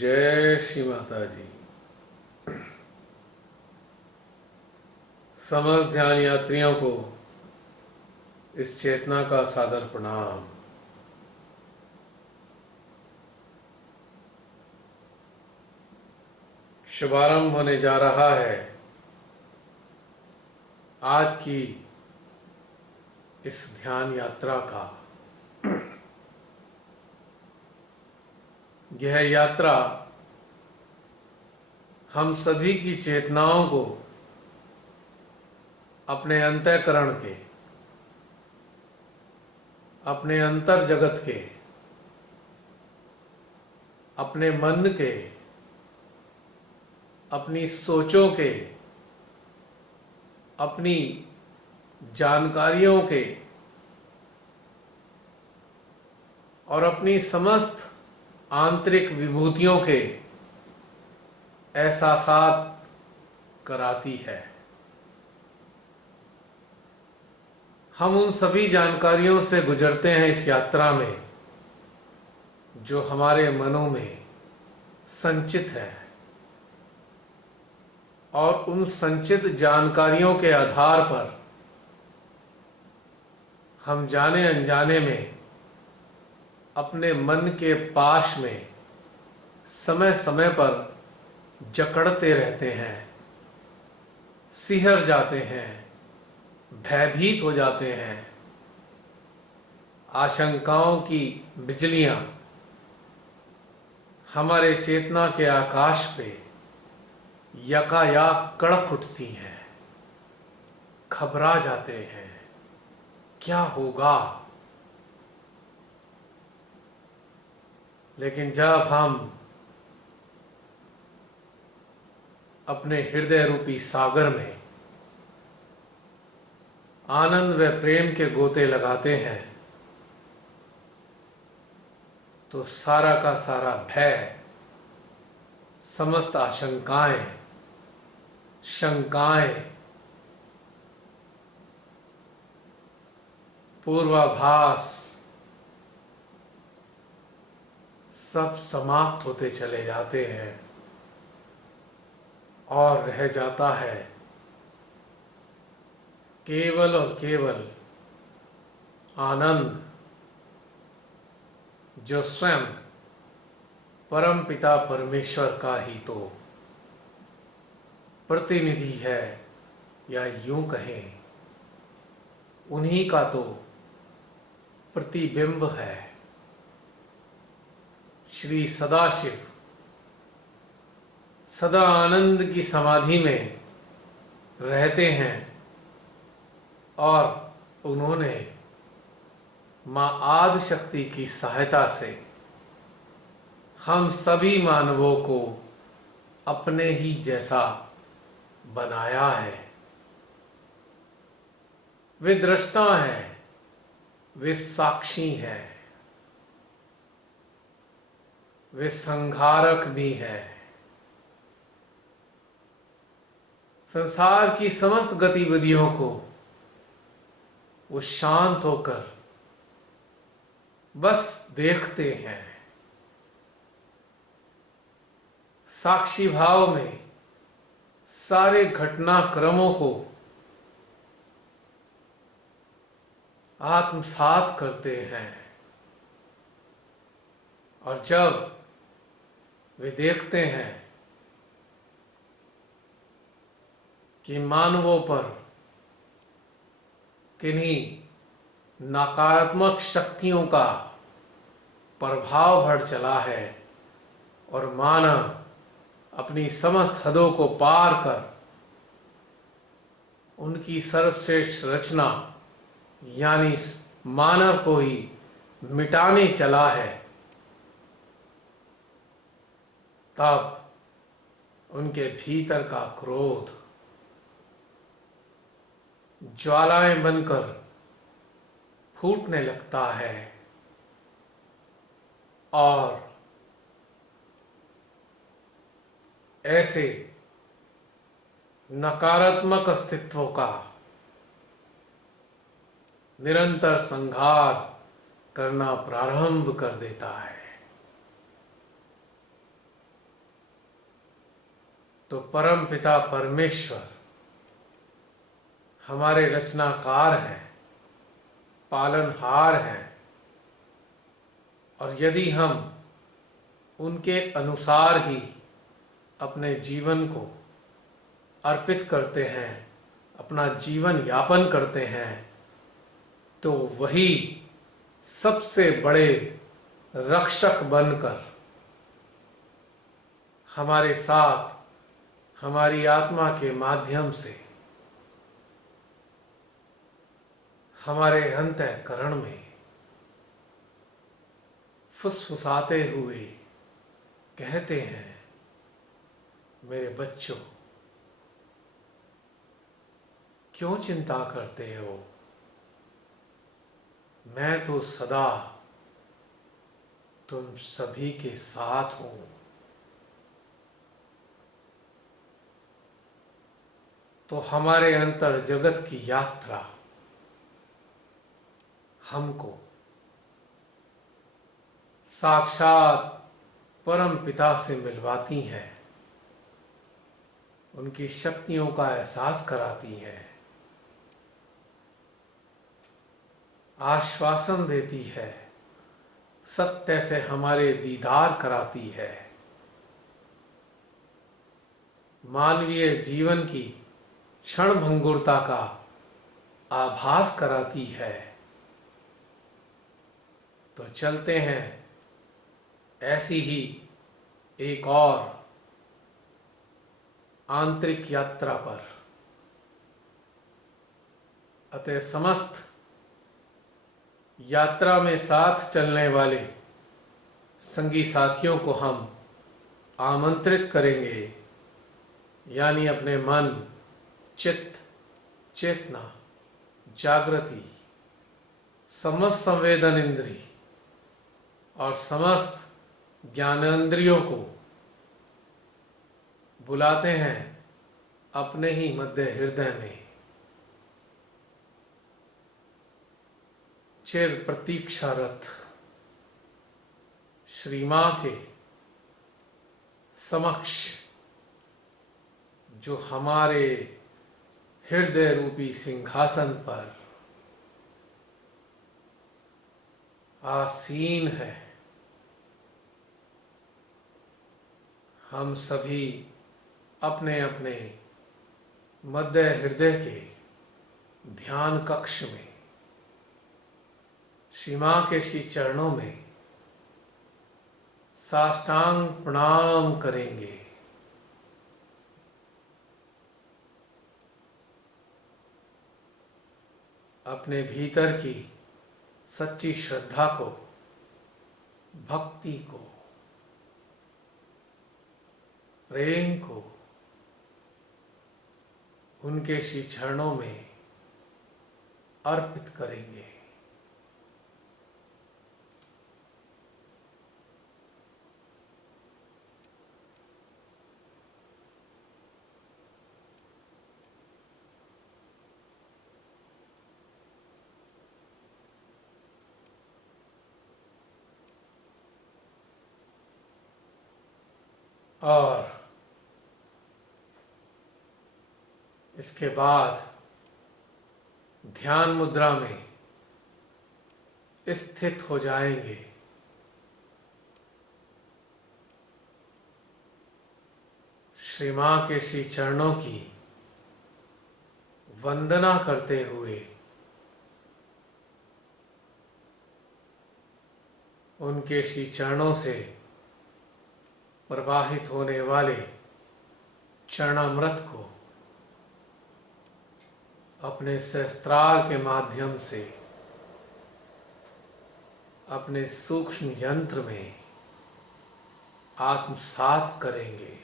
जय श्री माता जी। समस्त ध्यान यात्रियों को इस चेतना का सादर प्रणाम। शुभारंभ होने जा रहा है आज की इस ध्यान यात्रा का। यह यात्रा हम सभी की चेतनाओं को अपने अंतःकरण के, अपने अंतर जगत के, अपने मन के, अपनी सोचों के, अपनी जानकारियों के और अपनी समस्त आंतरिक विभूतियों के एहसासात कराती है। हम उन सभी जानकारियों से गुजरते हैं इस यात्रा में जो हमारे मनों में संचित है, और उन संचित जानकारियों के आधार पर हम जाने अनजाने में अपने मन के पाश में समय समय पर जकड़ते रहते हैं, सिहर जाते हैं, भयभीत हो जाते हैं। आशंकाओं की बिजलियां हमारे चेतना के आकाश पे यकायाक कड़क उठती हैं। घबरा जाते हैं, क्या होगा। लेकिन जब हम अपने हृदय रूपी सागर में आनंद व प्रेम के गोते लगाते हैं, तो सारा का सारा भय, समस्त आशंकाएं, शंकाएं, पूर्वाभास सब समाप्त होते चले जाते हैं और रह जाता है केवल और केवल आनंद, जो स्वयं परम पिता परमेश्वर का ही तो प्रतिनिधि है, या यूं कहें उन्हीं का तो प्रतिबिंब है। श्री सदाशिव सदा आनंद की समाधि में रहते हैं और उन्होंने मां आदि शक्ति की सहायता से हम सभी मानवों को अपने ही जैसा बनाया है। वे दृष्टा हैं, वे साक्षी हैं, वे संहारक भी हैं। संसार की समस्त गतिविधियों को वो शांत होकर बस देखते हैं। साक्षी भाव में सारे घटनाक्रमों को आत्मसात करते हैं। और जब वे देखते हैं कि मानवों पर किन्हीं नकारात्मक शक्तियों का प्रभाव बढ़ चला है और मानव अपनी समस्त हदों को पार कर उनकी सर्वश्रेष्ठ रचना यानी मानव को ही मिटाने चला है, तब उनके भीतर का क्रोध ज्वालाएं बनकर फूटने लगता है और ऐसे नकारात्मक अस्तित्वों का निरंतर संहार करना प्रारंभ कर देता है। तो परम पिता परमेश्वर हमारे रचनाकार हैं, पालनहार हैं, और यदि हम उनके अनुसार ही अपने जीवन को अर्पित करते हैं, अपना जीवन यापन करते हैं, तो वही सबसे बड़े रक्षक बनकर हमारे साथ हमारी आत्मा के माध्यम से हमारे अंतःकरण में फुसफुसाते हुए कहते हैं, मेरे बच्चों, क्यों चिंता करते हो? मैं तो सदा तुम सभी के साथ हूं। तो हमारे अंतर जगत की यात्रा हमको साक्षात परम पिता से मिलवाती है, उनकी शक्तियों का एहसास कराती है, आश्वासन देती है, सत्य से हमारे दीदार कराती है। मानवीय जीवन की क्षणभंगुरता का आभास कराती है। तो चलते हैं ऐसी ही एक और आंतरिक यात्रा पर। अतः समस्त यात्रा में साथ चलने वाले संगी साथियों को हम आमंत्रित करेंगे, यानी अपने मन, चित्त, चेतना, जागृति, समस्त संवेदन इंद्री और समस्त ज्ञानेंद्रियों को बुलाते हैं अपने ही मध्य हृदय में। चिर प्रतीक्षारत श्री मां के समक्ष, जो हमारे हृदय रूपी सिंहासन पर आसीन है, हम सभी अपने अपने मध्य हृदय के ध्यान कक्ष में श्री मां के श्री चरणों में साष्टांग प्रणाम करेंगे। अपने भीतर की सच्ची श्रद्धा को, भक्ति को, प्रेम को उनके श्री चरणों में अर्पित करेंगे। और इसके बाद ध्यान मुद्रा में स्थित हो जाएंगे। श्री मां के श्री चरणों की वंदना करते हुए उनके श्री चरणों से प्रवाहित होने वाले चरणामृत को अपने सहस्त्रार के माध्यम से अपने सूक्ष्म यंत्र में आत्मसात करेंगे।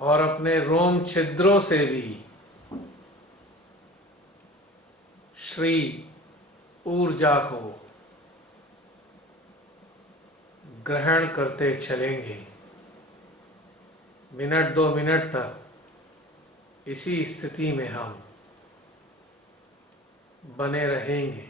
और अपने रोम छिद्रों से भी श्री ऊर्जा को ग्रहण करते चलेंगे। मिनट 2 मिनट तक इसी स्थिति में हम बने रहेंगे।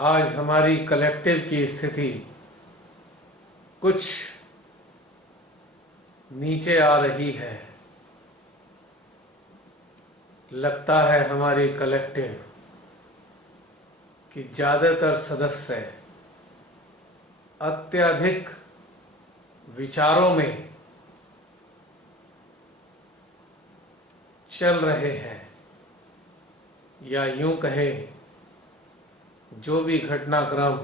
आज हमारी कलेक्टिव की स्थिति कुछ नीचे आ रही है। लगता है हमारी कलेक्टिव कि ज़्यादातर सदस्य अत्यधिक विचारों में चल रहे हैं, या यूं कहें जो भी घटनाक्रम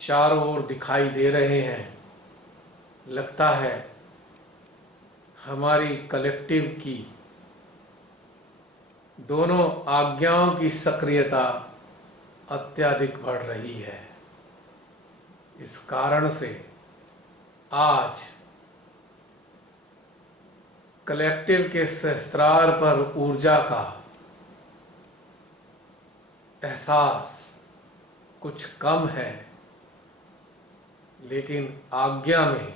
चारों ओर दिखाई दे रहे हैं, लगता है हमारी कलेक्टिव की दोनों आज्ञाओं की सक्रियता अत्यधिक बढ़ रही है। इस कारण से आज कलेक्टिव के सहस्त्रार पर ऊर्जा का एहसास कुछ कम है, लेकिन आज्ञा में,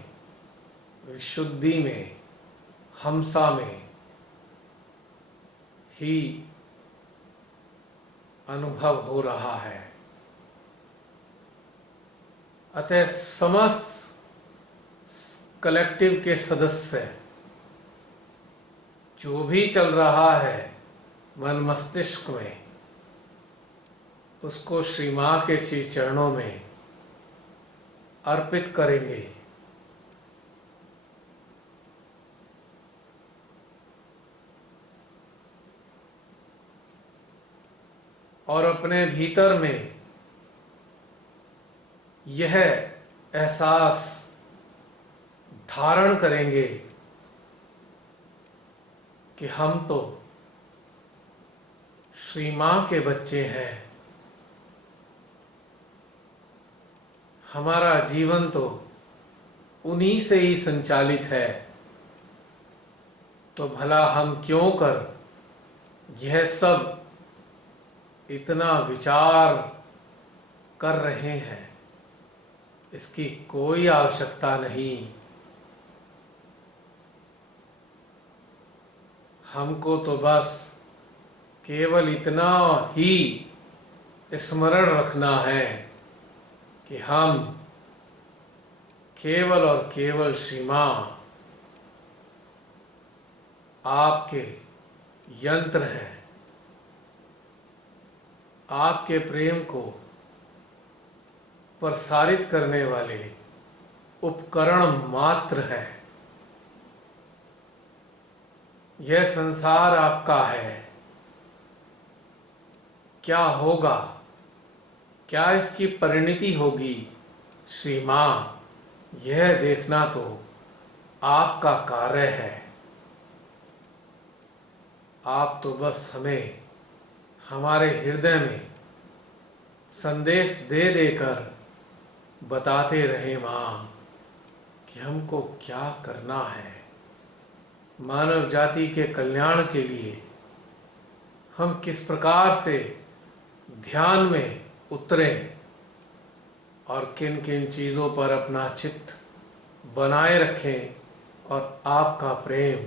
विशुद्धि में, हमसा में ही अनुभव हो रहा है। अतः समस्त कलेक्टिव के सदस्य जो भी चल रहा है मन मस्तिष्क में, उसको श्री मां के श्री चरणों में अर्पित करेंगे। और अपने भीतर में यह एहसास धारण करेंगे कि हम तो श्री मां के बच्चे हैं। हमारा जीवन तो उन्हीं से ही संचालित है, तो भला हम क्यों कर यह सब इतना विचार कर रहे हैं। इसकी कोई आवश्यकता नहीं। हमको तो बस केवल इतना ही स्मरण रखना है कि हम केवल और केवल श्री मां आपके यंत्र हैं, आपके प्रेम को प्रसारित करने वाले उपकरण मात्र है। यह संसार आपका है। क्या होगा, क्या इसकी परिणति होगी, श्री मां, यह देखना तो आपका कार्य है। आप तो बस हमें हमारे हृदय में संदेश दे देकर बताते रहे मां कि हमको क्या करना है। मानव जाति के कल्याण के लिए हम किस प्रकार से ध्यान में उतरें और किन किन चीज़ों पर अपना चित्त बनाए रखें और आपका प्रेम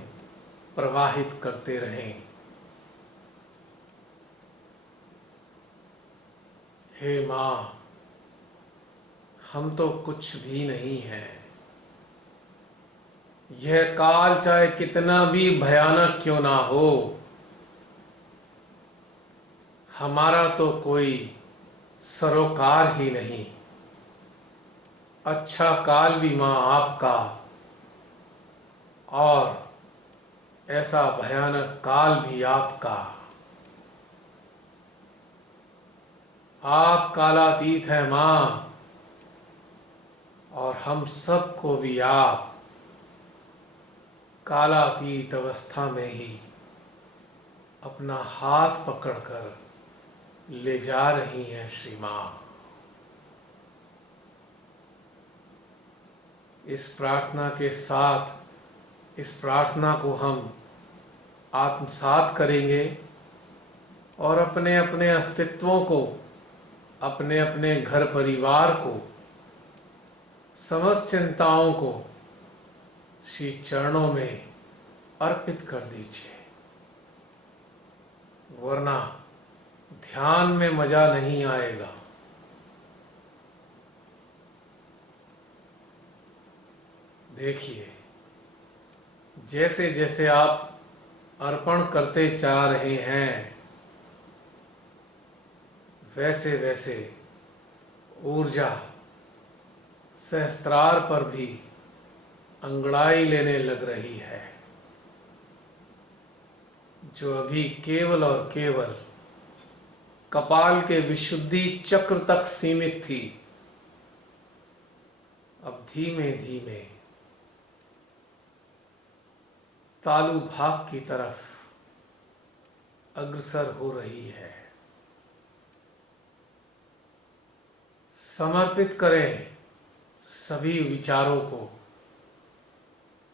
प्रवाहित करते रहें। हे मां, हम तो कुछ भी नहीं है। यह काल चाहे कितना भी भयानक क्यों ना हो, हमारा तो कोई सरोकार ही नहीं। अच्छा काल भी मां आपका, और ऐसा भयानक काल भी आपका। आप कालातीत है मां, और हम सबको भी आप कालातीत अवस्था में ही अपना हाथ पकड़कर ले जा रही हैं श्री मां। इस प्रार्थना के साथ इस प्रार्थना को हम आत्मसात करेंगे और अपने अपने अस्तित्वों को, अपने अपने घर परिवार को, समस्त चिंताओं को श्री चरणों में अर्पित कर दीजिए। वरना ध्यान में मजा नहीं आएगा। देखिए, जैसे जैसे आप अर्पण करते जा रहे हैं, वैसे वैसे ऊर्जा सहस्त्रार पर भी अंगड़ाई लेने लग रही है, जो अभी केवल और केवल कपाल के विशुद्धि चक्र तक सीमित थी, अब धीमे धीमे तालु भाग की तरफ अग्रसर हो रही है। समर्पित करें सभी विचारों को,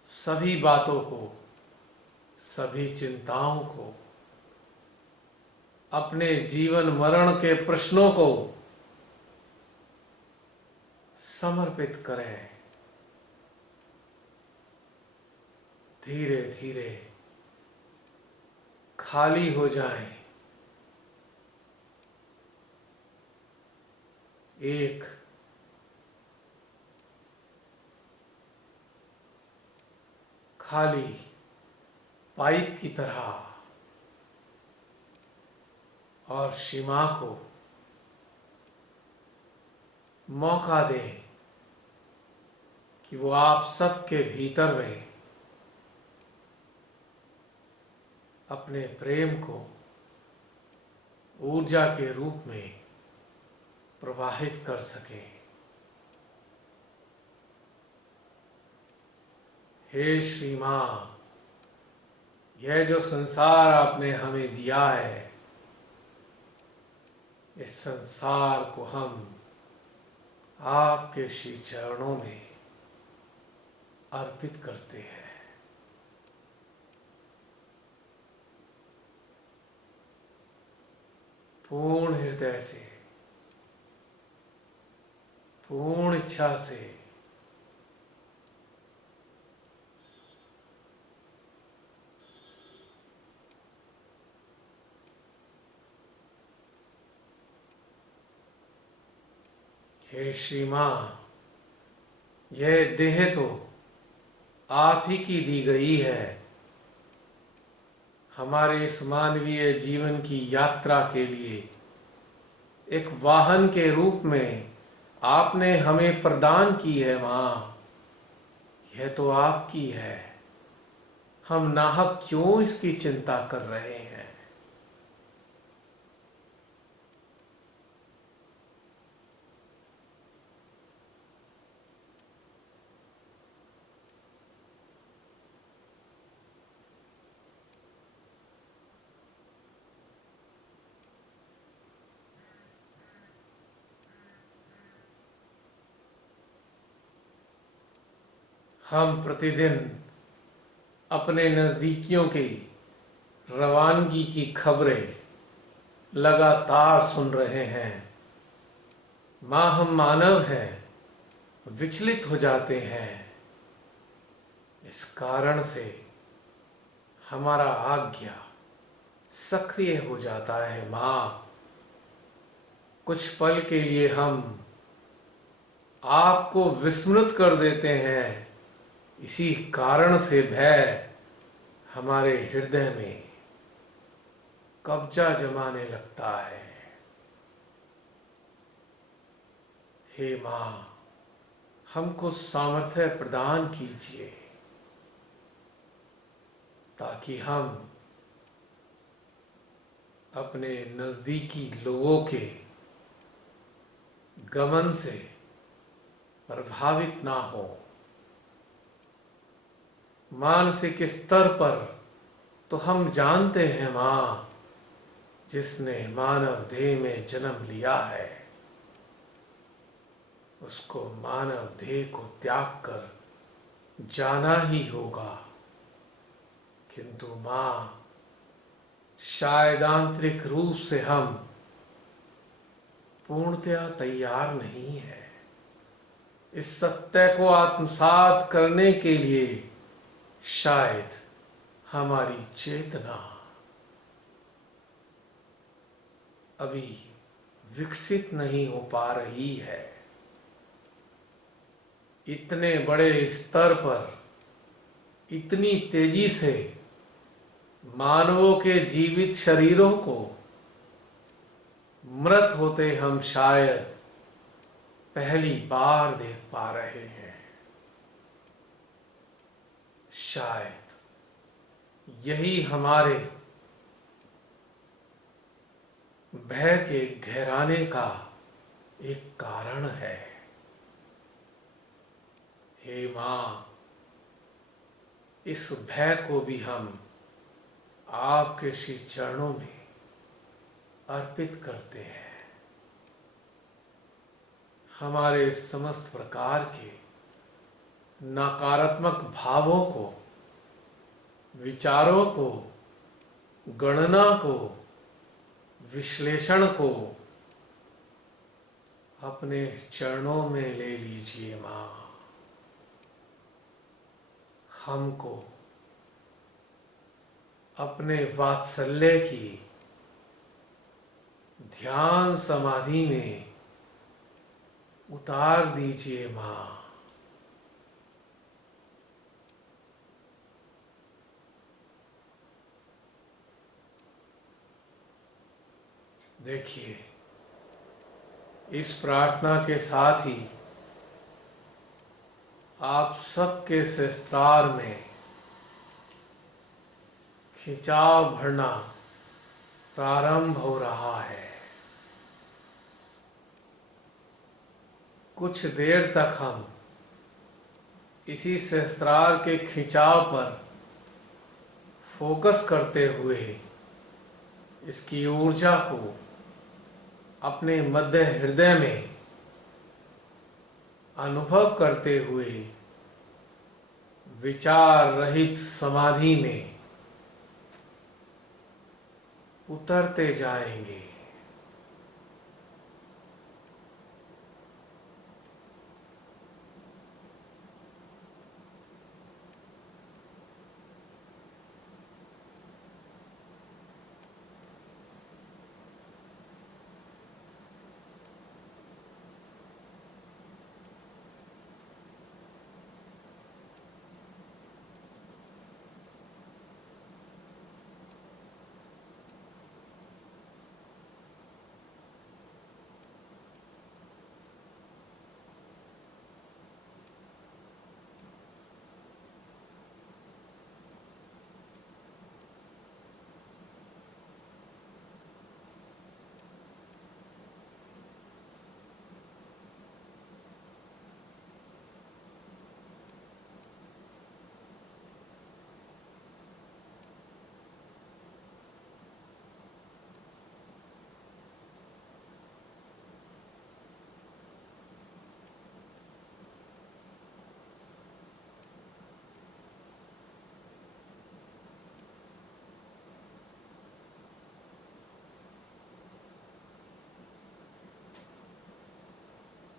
सभी बातों को, सभी चिंताओं को, अपने जीवन मरण के प्रश्नों को समर्पित करें। धीरे धीरे खाली हो जाएं। एक खाली पाइप की तरह, और सीमा को मौका दें कि वो आप सबके भीतर में अपने प्रेम को ऊर्जा के रूप में प्रवाहित कर सके। हे श्री मां, यह जो संसार आपने हमें दिया है, इस संसार को हम आपके श्री चरणों में अर्पित करते हैं। पूर्ण हृदय से, पूर्ण इच्छा से हे श्री मां, यह देह तो आप ही की दी गई है। हमारे इस मानवीय जीवन की यात्रा के लिए एक वाहन के रूप में आपने हमें प्रदान की है मां। यह तो आपकी है, हम नाहक क्यों इसकी चिंता कर रहे हैं। हम प्रतिदिन अपने नजदीकियों की रवानगी की खबरें लगातार सुन रहे हैं। मां, हम मानव हैं, विचलित हो जाते हैं। इस कारण से हमारा आज्ञा सक्रिय हो जाता है। मां, कुछ पल के लिए हम आपको विस्मृत कर देते हैं। इसी कारण से भय हमारे हृदय में कब्जा जमाने लगता है। हे मां, हमको सामर्थ्य प्रदान कीजिए ताकि हम अपने नजदीकी लोगों के गमन से प्रभावित ना हो। मानसिक स्तर पर तो हम जानते हैं मां, जिसने मानव देह में जन्म लिया है उसको मानव देह को त्याग कर जाना ही होगा। किंतु मां, शायद आंतरिक रूप से हम पूर्णतया तैयार नहीं है इस सत्य को आत्मसात करने के लिए। शायद हमारी चेतना अभी विकसित नहीं हो पा रही है। इतने बड़े स्तर पर इतनी तेजी से मानवों के जीवित शरीरों को मृत होते हम शायद पहली बार देख पा रहे हैं। शायद यही हमारे भय के गहराने का एक कारण है। हे मां, इस भय को भी हम आपके श्री चरणों में अर्पित करते हैं। हमारे समस्त प्रकार के नकारात्मक भावों को, विचारों को, गणना को, विश्लेषण को अपने चरणों में ले लीजिए मां। हमको अपने वात्सल्य की ध्यान समाधि में उतार दीजिए मां। देखिए, इस प्रार्थना के साथ ही आप सबके सहस्त्रार में खिंचाव भरना प्रारंभ हो रहा है। कुछ देर तक हम इसी सहस्त्रार के खिंचाव पर फोकस करते हुए इसकी ऊर्जा को अपने मध्य हृदय में अनुभव करते हुए विचार रहित समाधि में उतरते जाएंगे।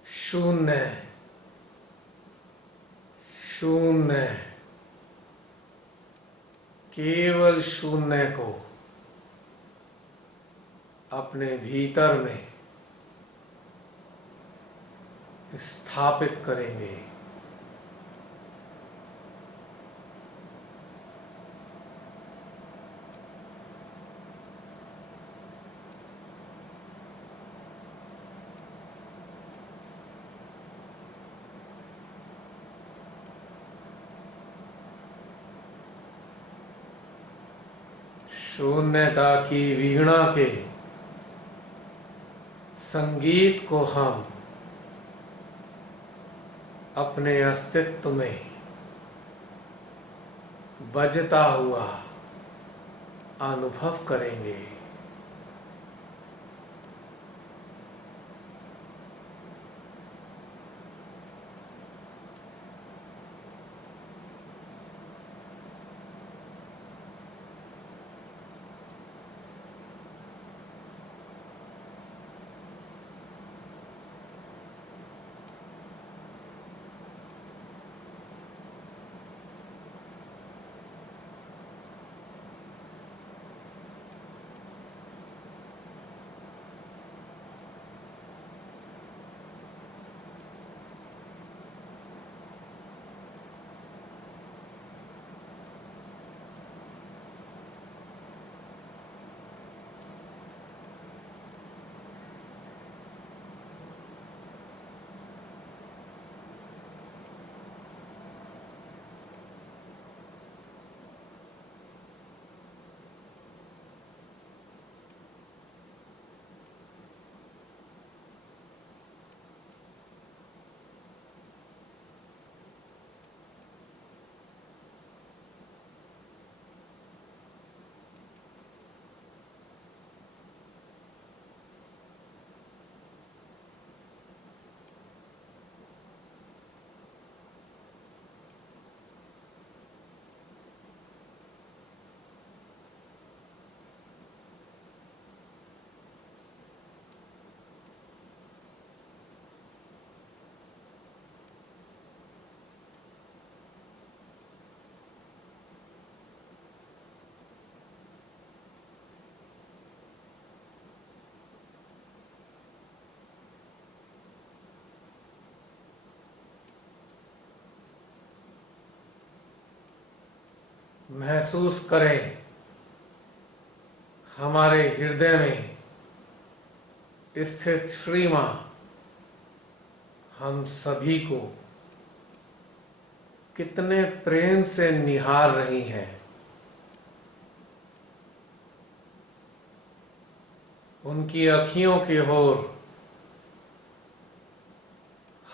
शून्य, शून्य, केवल शून्य को अपने भीतर में स्थापित करेंगे। शून्यता की वीणा के संगीत को हम अपने अस्तित्व में बजता हुआ अनुभव करेंगे। महसूस करें हमारे हृदय में स्थित श्री मां हम सभी को कितने प्रेम से निहार रही हैं। उनकी अखियों की ओर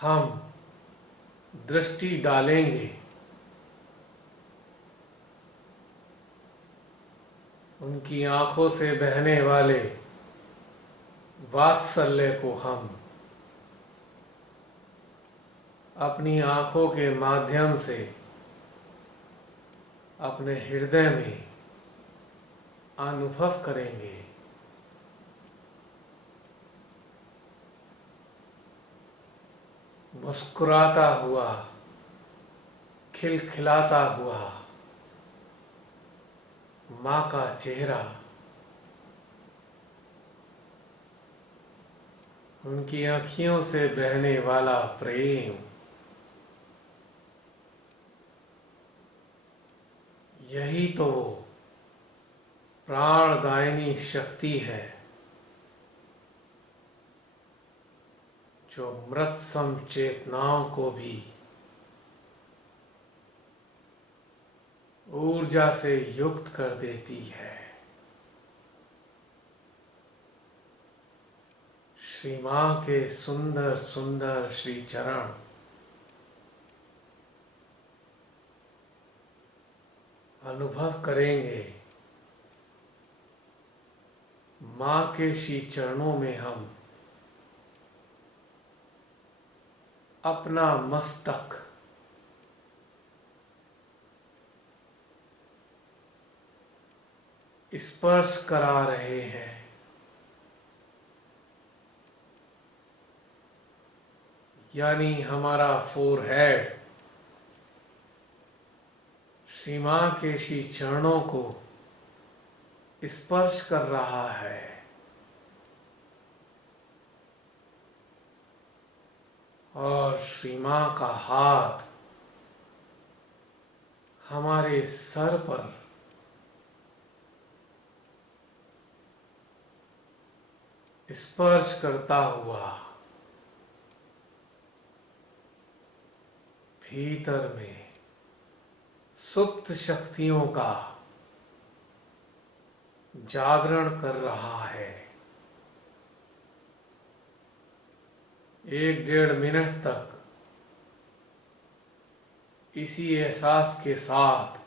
हम दृष्टि डालेंगे। उनकी आंखों से बहने वाले वात्सल्य को हम अपनी आंखों के माध्यम से अपने हृदय में अनुभव करेंगे। मुस्कुराता हुआ, खिलखिलाता हुआ माँ का चेहरा, उनकी आँखियों से बहने वाला प्रेम, यही तो प्राणदायिनी शक्ति है जो मृत सम चेतनाओं को भी ऊर्जा से युक्त कर देती है। श्री मां के सुंदर सुंदर श्री चरण अनुभव करेंगे। मां के श्री चरणों में हम अपना मस्तक स्पर्श करा रहे हैं। यानी हमारा फोरहेड श्री मां के श्री चरणों को स्पर्श कर रहा है। और श्री मां का हाथ हमारे सर पर स्पर्श करता हुआ भीतर में सुप्त शक्तियों का जागरण कर रहा है। 1-1.5 मिनट तक इसी एहसास के साथ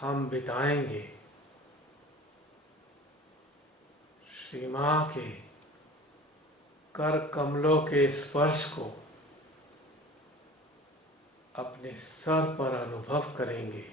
हम बिताएंगे। श्री मां के कर कमलों के स्पर्श को अपने सर पर अनुभव करेंगे।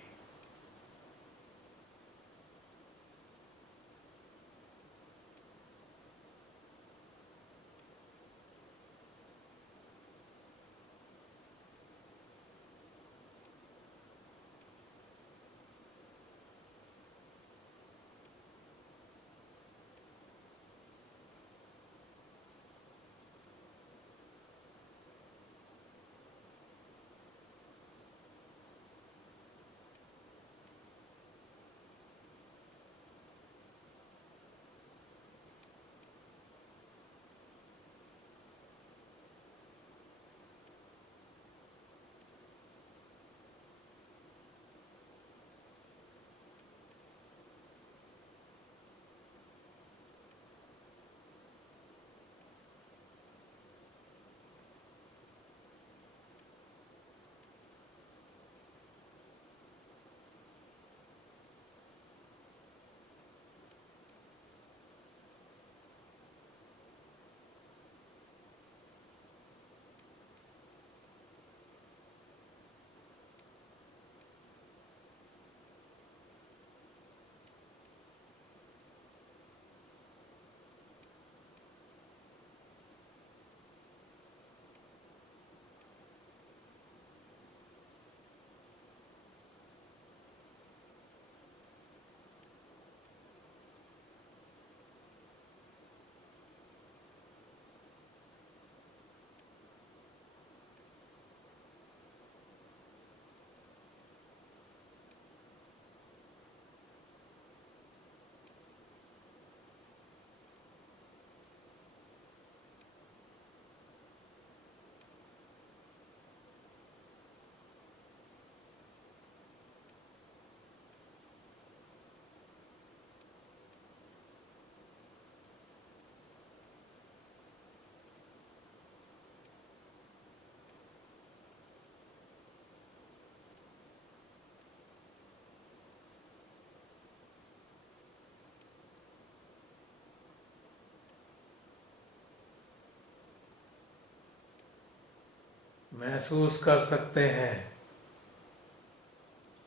महसूस कर सकते हैं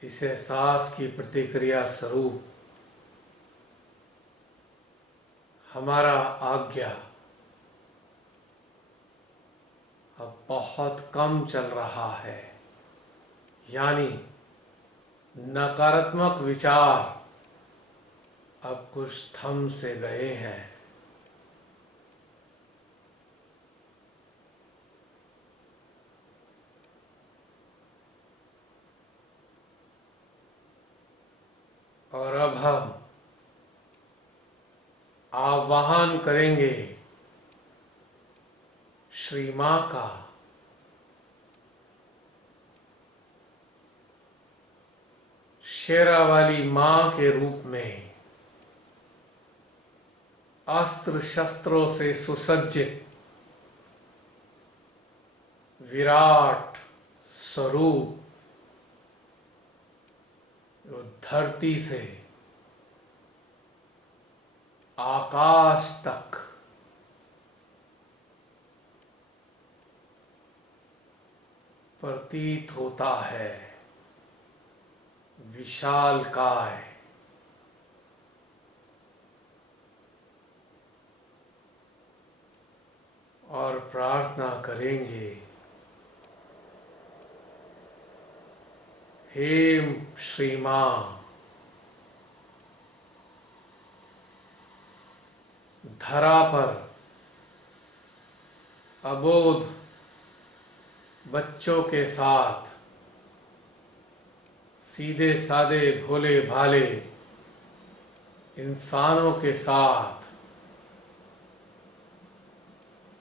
इस एहसास की प्रतिक्रिया स्वरूप हमारा आज्ञा अब बहुत कम चल रहा है, यानी नकारात्मक विचार अब कुछ थम से गए हैं। और अब हम आह्वान करेंगे श्री मां का, शेरा वाली मां के रूप में, अस्त्र शस्त्रों से सुसज्जित विराट स्वरूप जो धरती से आकाश तक प्रतीत होता है, विशालकाय। और प्रार्थना करेंगे, हे श्री मां, धरा पर अबोध बच्चों के साथ, सीधे साधे भोले भाले इंसानों के साथ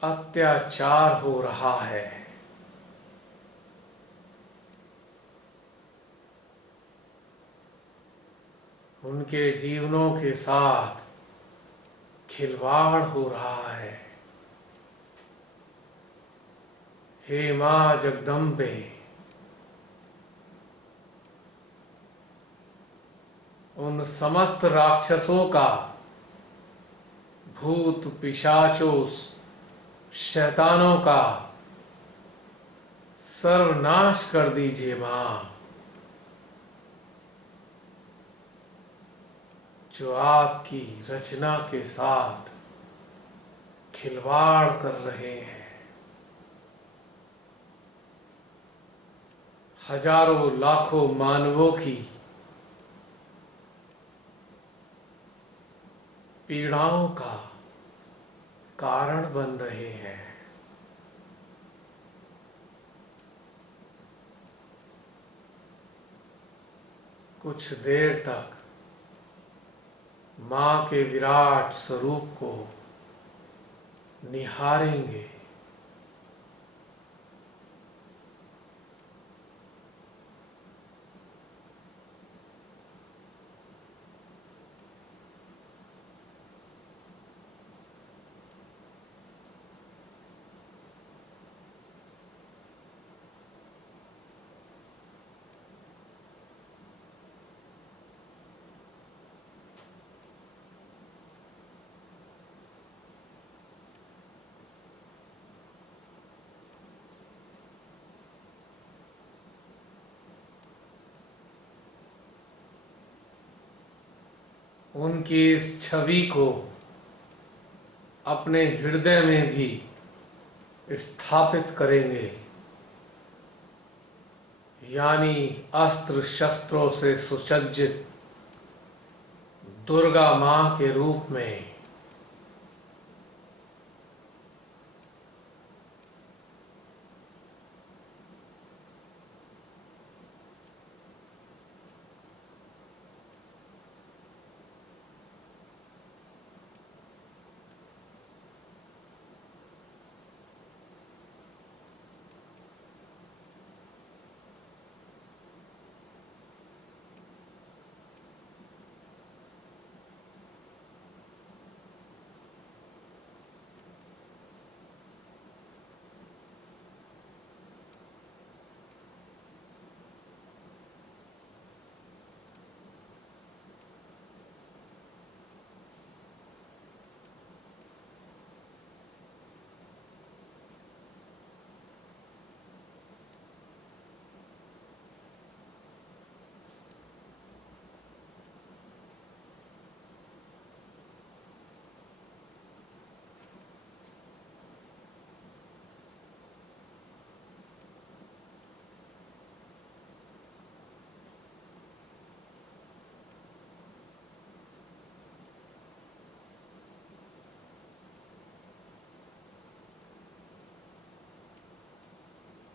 अत्याचार हो रहा है। उनके जीवनों के साथ खिलवाड़ हो रहा है। हे मां जगदम्बे, उन समस्त राक्षसों का, भूत पिशाचों शैतानों का सर्वनाश कर दीजिए मां, जो आपकी रचना के साथ खिलवाड़ कर रहे हैं। हजारों लाखों मानवों की पीड़ाओं का कारण बन रहे हैं। कुछ देर तक मां के विराट स्वरूप को निहारेंगे। उनकी इस छवि को अपने हृदय में भी स्थापित करेंगे, यानी अस्त्र शस्त्रों से सुसज्जित दुर्गा मां के रूप में।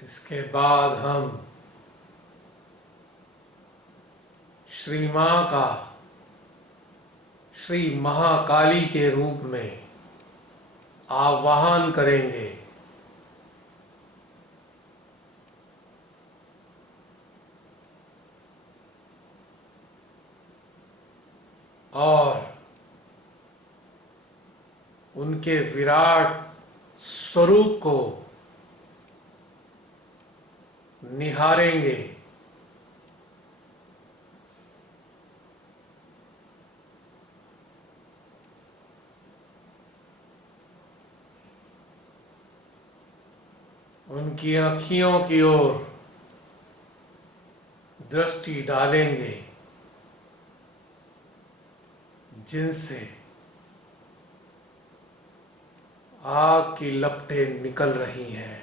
इसके बाद हम श्री मां का श्री महाकाली के रूप में आवाहन करेंगे। और उनके विराट स्वरूप को निहारेंगे। उनकी आँखियों की ओर दृष्टि डालेंगे, जिनसे आग की लपटें निकल रही हैं।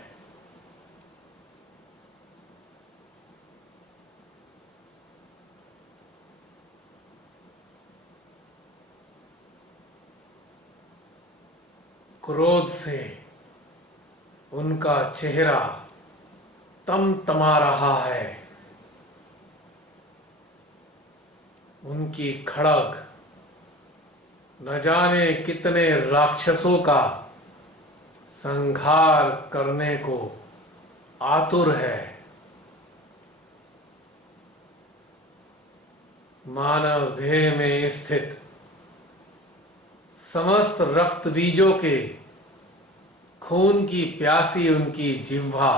क्रोध से उनका चेहरा तमतमा रहा है। उनकी खड़ग न जाने कितने राक्षसों का संहार करने को आतुर है। मानव देह में स्थित समस्त रक्त बीजों के खून की प्यासी उनकी जिह्वा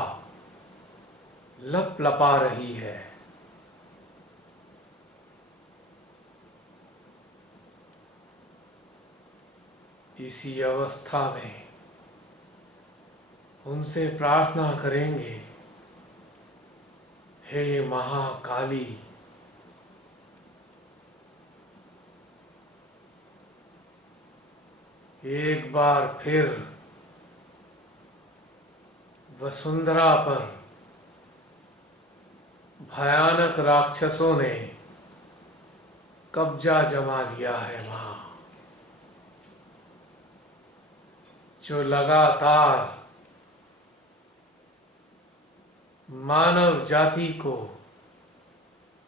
लपलपा रही है। इसी अवस्था में उनसे प्रार्थना करेंगे, हे महाकाली, एक बार फिर वसुंधरा पर भयानक राक्षसों ने कब्जा जमा लिया है मां, जो लगातार मानव जाति को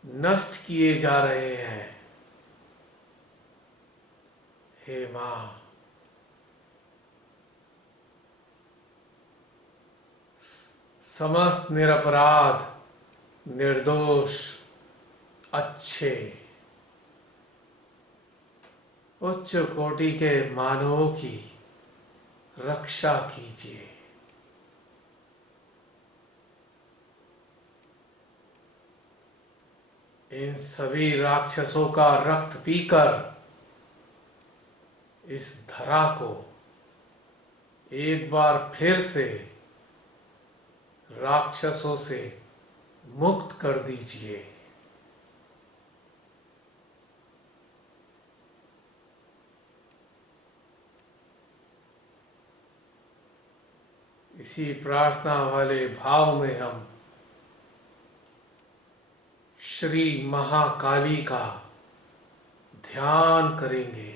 नष्ट किए जा रहे हैं। हे मां, समस्त निरपराध, निर्दोष, अच्छे, उच्च कोटि के मानवों की रक्षा कीजिए। इन सभी राक्षसों का रक्त पीकर इस धरा को एक बार फिर से राक्षसों से मुक्त कर दीजिए। इसी प्रार्थना वाले भाव में हम श्री महाकाली का ध्यान करेंगे।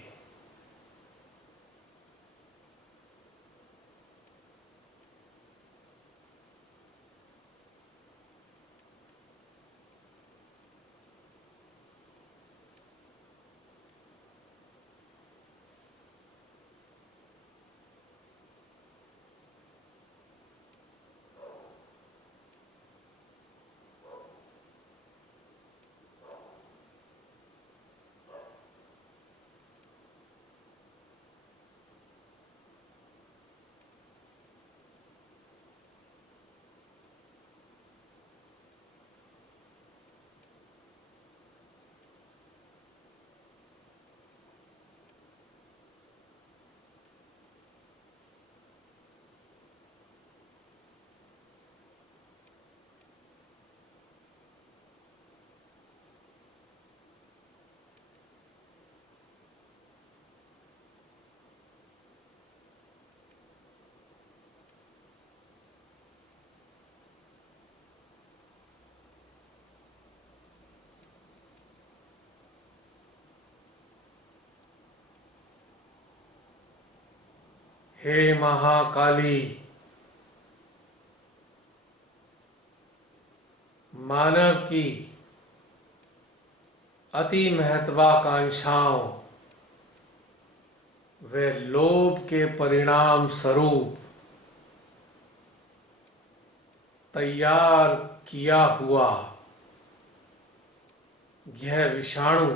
हे महाकाली, मानव की अति महत्वाकांक्षाओं व लोभ के परिणाम स्वरूप तैयार किया हुआ यह विषाणु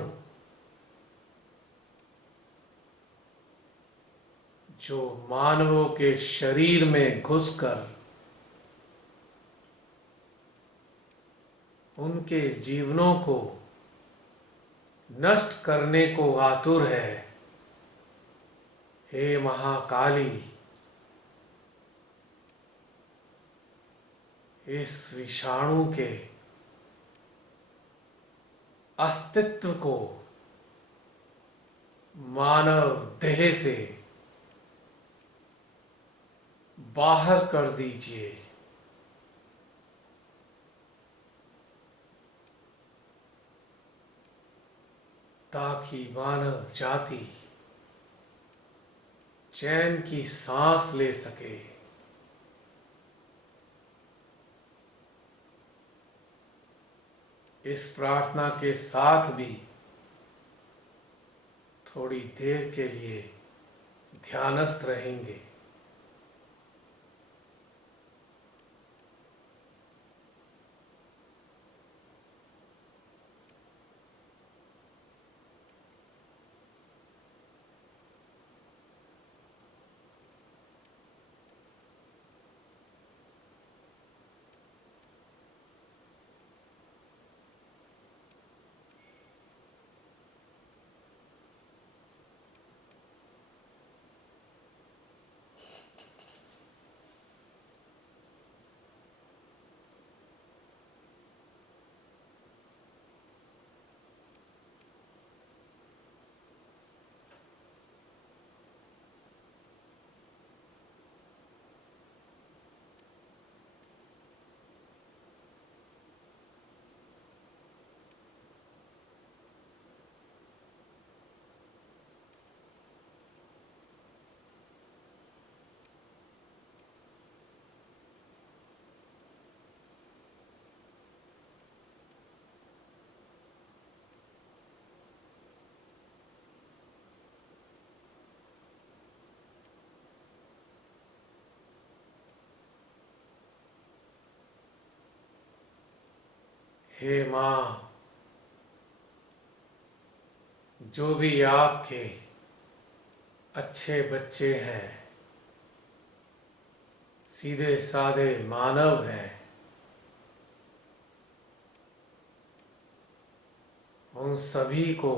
जो मानवों के शरीर में घुसकर उनके जीवनों को नष्ट करने को आतुर है, हे महाकाली, इस विषाणु के अस्तित्व को मानव देह से बाहर कर दीजिए। ताकि मानव जाति चैन की सांस ले सके। इस प्रार्थना के साथ भी थोड़ी देर के लिए ध्यानस्थ रहेंगे। हे माँ, जो भी आपके अच्छे बच्चे हैं, सीधे साधे मानव हैं, उन सभी को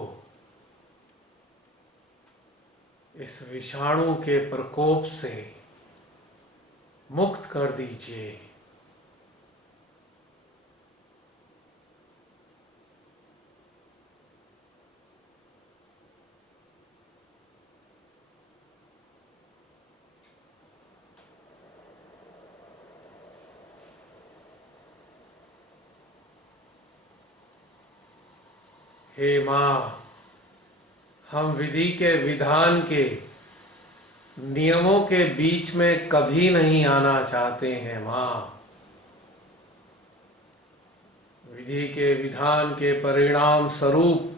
इस विषाणु के प्रकोप से मुक्त कर दीजिए। हे माँ, हम विधि के विधान के नियमों के बीच में कभी नहीं आना चाहते हैं माँ। विधि के विधान के परिणाम स्वरूप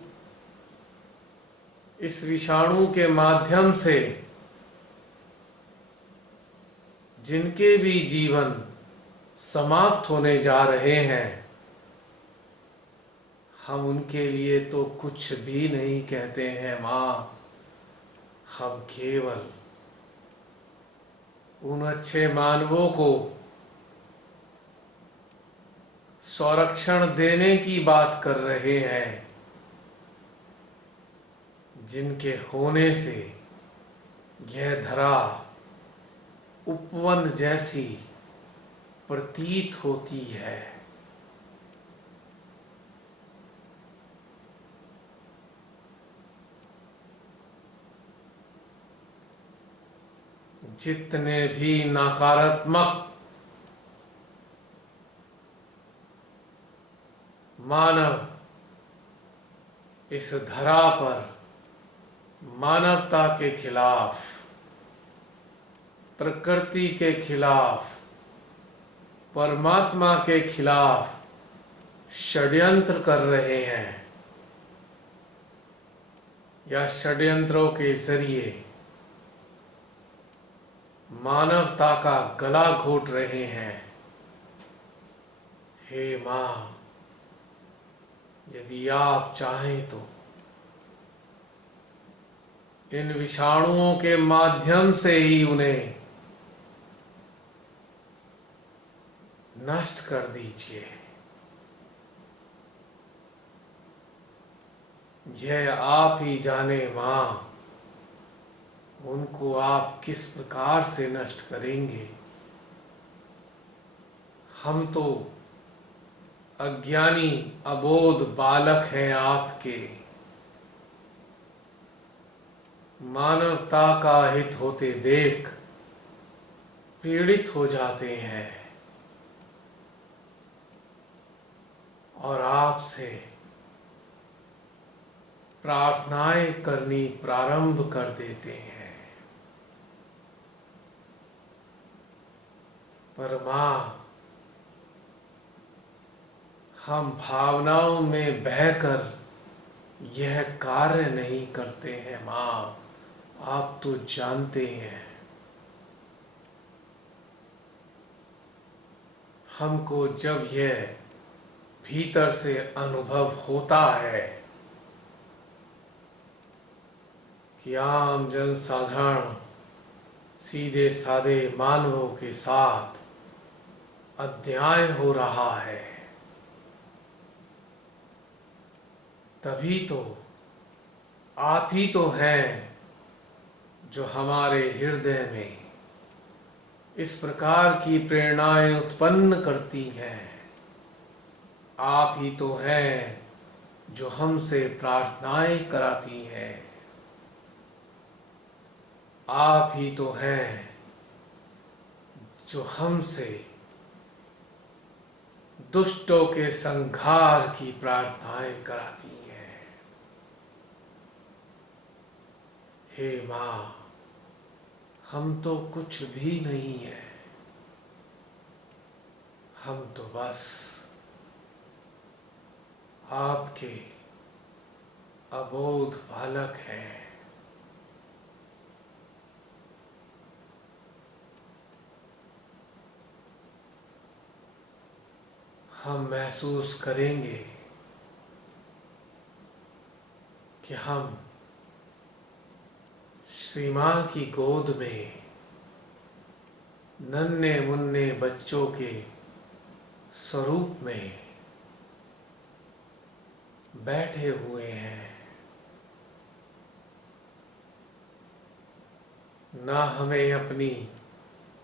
इस विषाणु के माध्यम से जिनके भी जीवन समाप्त होने जा रहे हैं, हम उनके लिए तो कुछ भी नहीं कहते हैं माँ। हम केवल उन अच्छे मानवों को संरक्षण देने की बात कर रहे हैं जिनके होने से यह धरा उपवन जैसी प्रतीत होती है। जितने भी नकारात्मक मानव इस धरा पर मानवता के खिलाफ, प्रकृति के खिलाफ, परमात्मा के खिलाफ षड्यंत्र कर रहे हैं या षड्यंत्रों के जरिए मानवता का गला घोट रहे हैं, हे मां, यदि आप चाहें तो इन विषाणुओं के माध्यम से ही उन्हें नष्ट कर दीजिए। यह आप ही जाने मां, उनको आप किस प्रकार से नष्ट करेंगे। हम तो अज्ञानी अबोध बालक हैं आपके। मानवता का हित होते देख पीड़ित हो जाते हैं और आपसे प्रार्थनाएं करनी प्रारंभ कर देते हैं। पर मां, हम भावनाओं में बहकर यह कार्य नहीं करते हैं मां, आप तो जानते हैं। हमको जब यह भीतर से अनुभव होता है कि आम जन साधारण सीधे साधे मानवों के साथ अन्याय हो रहा है, तभी तो आप ही तो हैं जो हमारे हृदय में इस प्रकार की प्रेरणाएं उत्पन्न करती हैं। आप ही तो हैं जो हमसे प्रार्थनाएं कराती हैं। आप ही तो हैं जो हमसे दुष्टों के संहार की प्रार्थनाएं कराती हैं। हे मां, हम तो कुछ भी नहीं है, हम तो बस आपके अबोध बालक हैं। हम महसूस करेंगे कि हम श्री मां की गोद में नन्हे मुन्ने बच्चों के स्वरूप में बैठे हुए हैं। ना हमें अपनी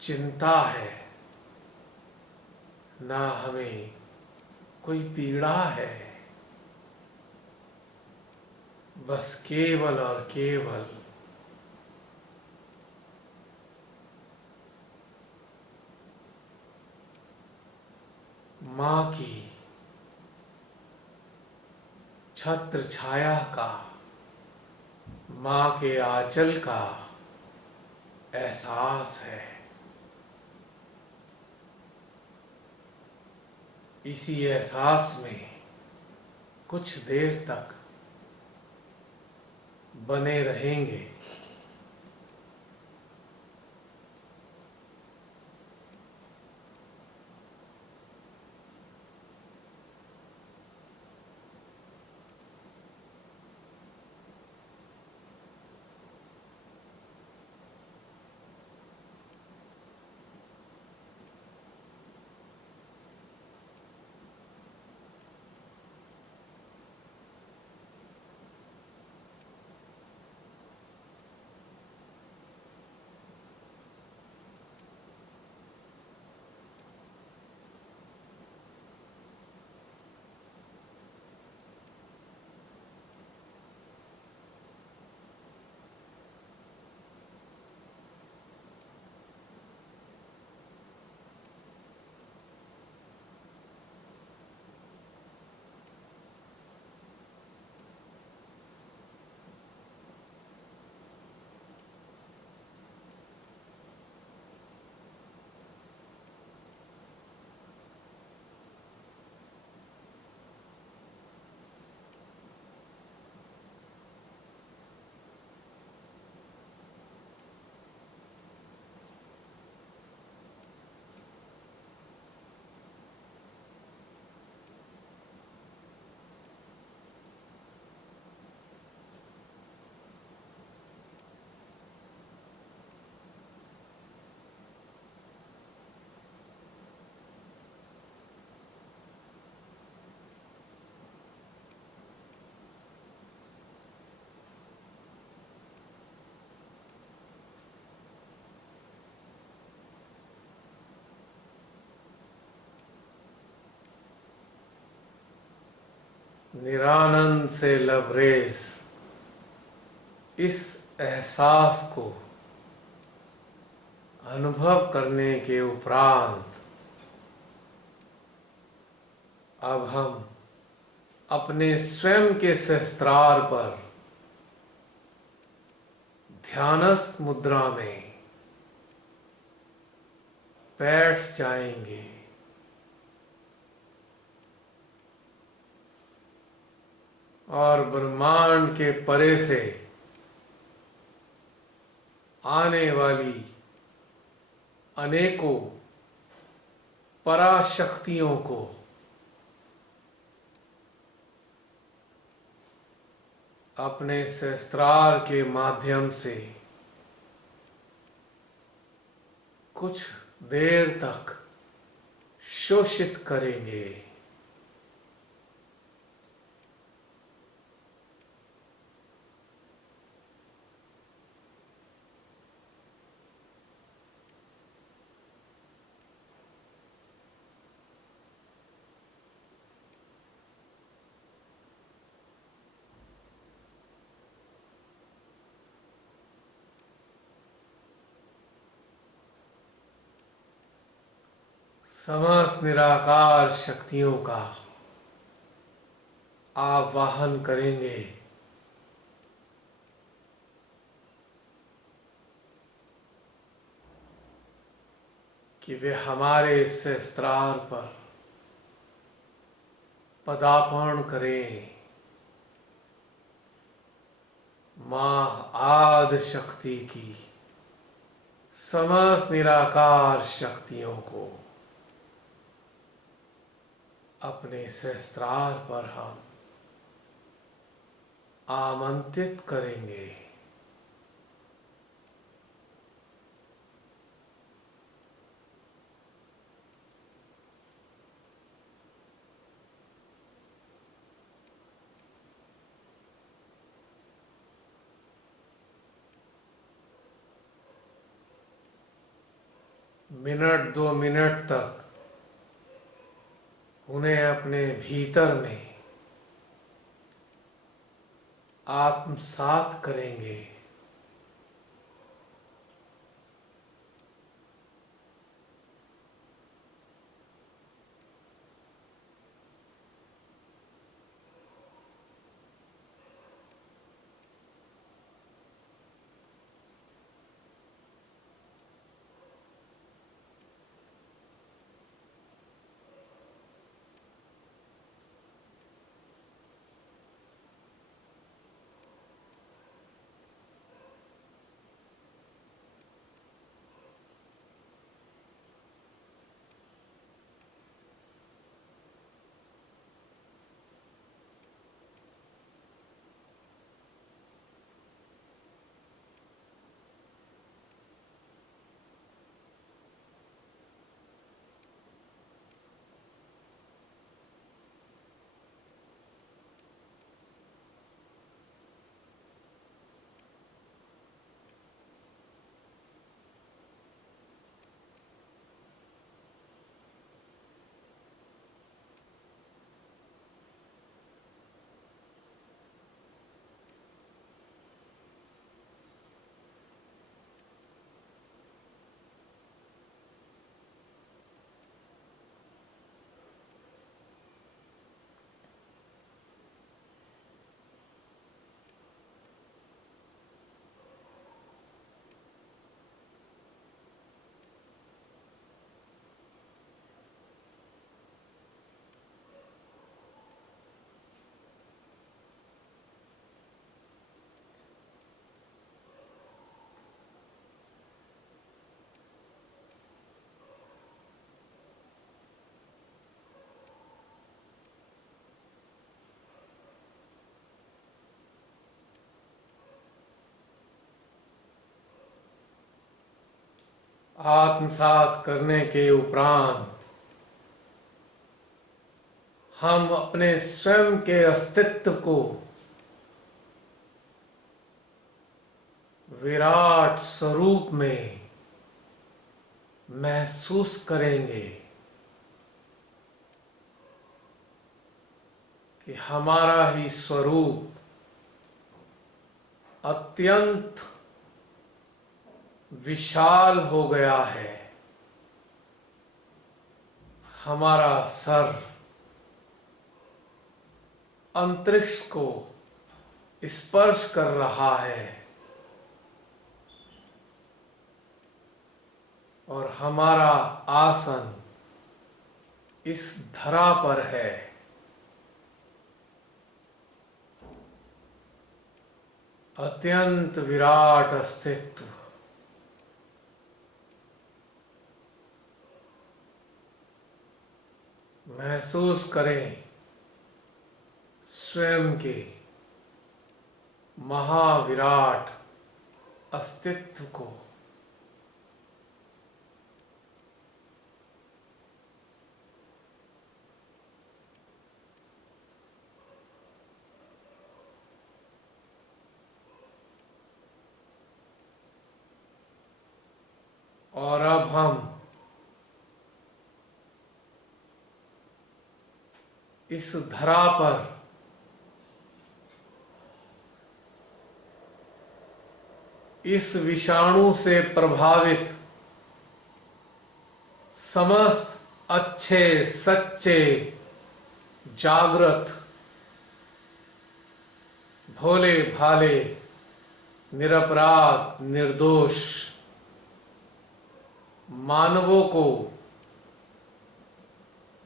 चिंता है, ना हमें कोई पीड़ा है, बस केवल और केवल मां की छत्र छाया का, मां के आंचल का एहसास है। इसी एहसास में कुछ देर तक बने रहेंगे। निरानंद से लबरेज इस एहसास को अनुभव करने के उपरांत अब हम अपने स्वयं के सहस्त्रार पर ध्यानस्थ मुद्रा में बैठ जाएंगे। और ब्रह्मांड के परे से आने वाली अनेकों पराशक्तियों को अपने सहस्त्रार के माध्यम से कुछ देर तक शोषित करेंगे। समस्त निराकार शक्तियों का आवाहन करेंगे कि वे हमारे सहस्त्रार पर पदार्पण करें। मां आदि शक्ति की समस्त निराकार शक्तियों को अपने सहस्त्रार पर हम आमंत्रित करेंगे। मिनट 2 मिनट तक उन्हें अपने भीतर में आत्मसात करेंगे। आत्मसात करने के उपरांत हम अपने स्वयं के अस्तित्व को विराट स्वरूप में महसूस करेंगे। कि हमारा ही स्वरूप अत्यंत विशाल हो गया है। हमारा सर अंतरिक्ष को स्पर्श कर रहा है और हमारा आसन इस धरा पर है। अत्यंत विराट अस्तित्व। महसूस करें स्वयं के महाविराट अस्तित्व को। और अब हम इस धरा पर इस विषाणु से प्रभावित समस्त अच्छे सच्चे जागृत भोले भाले निरपराध निर्दोष मानवों को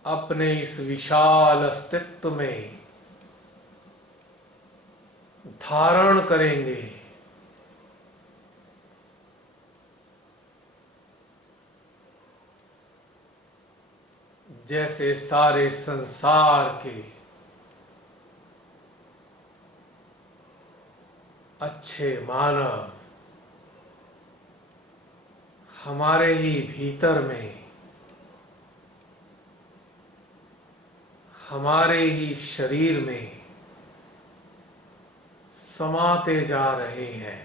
अपने इस विशाल अस्तित्व में धारण करेंगे। जैसे सारे संसार के अच्छे मानव हमारे ही भीतर में, हमारे ही शरीर में समाते जा रहे हैं।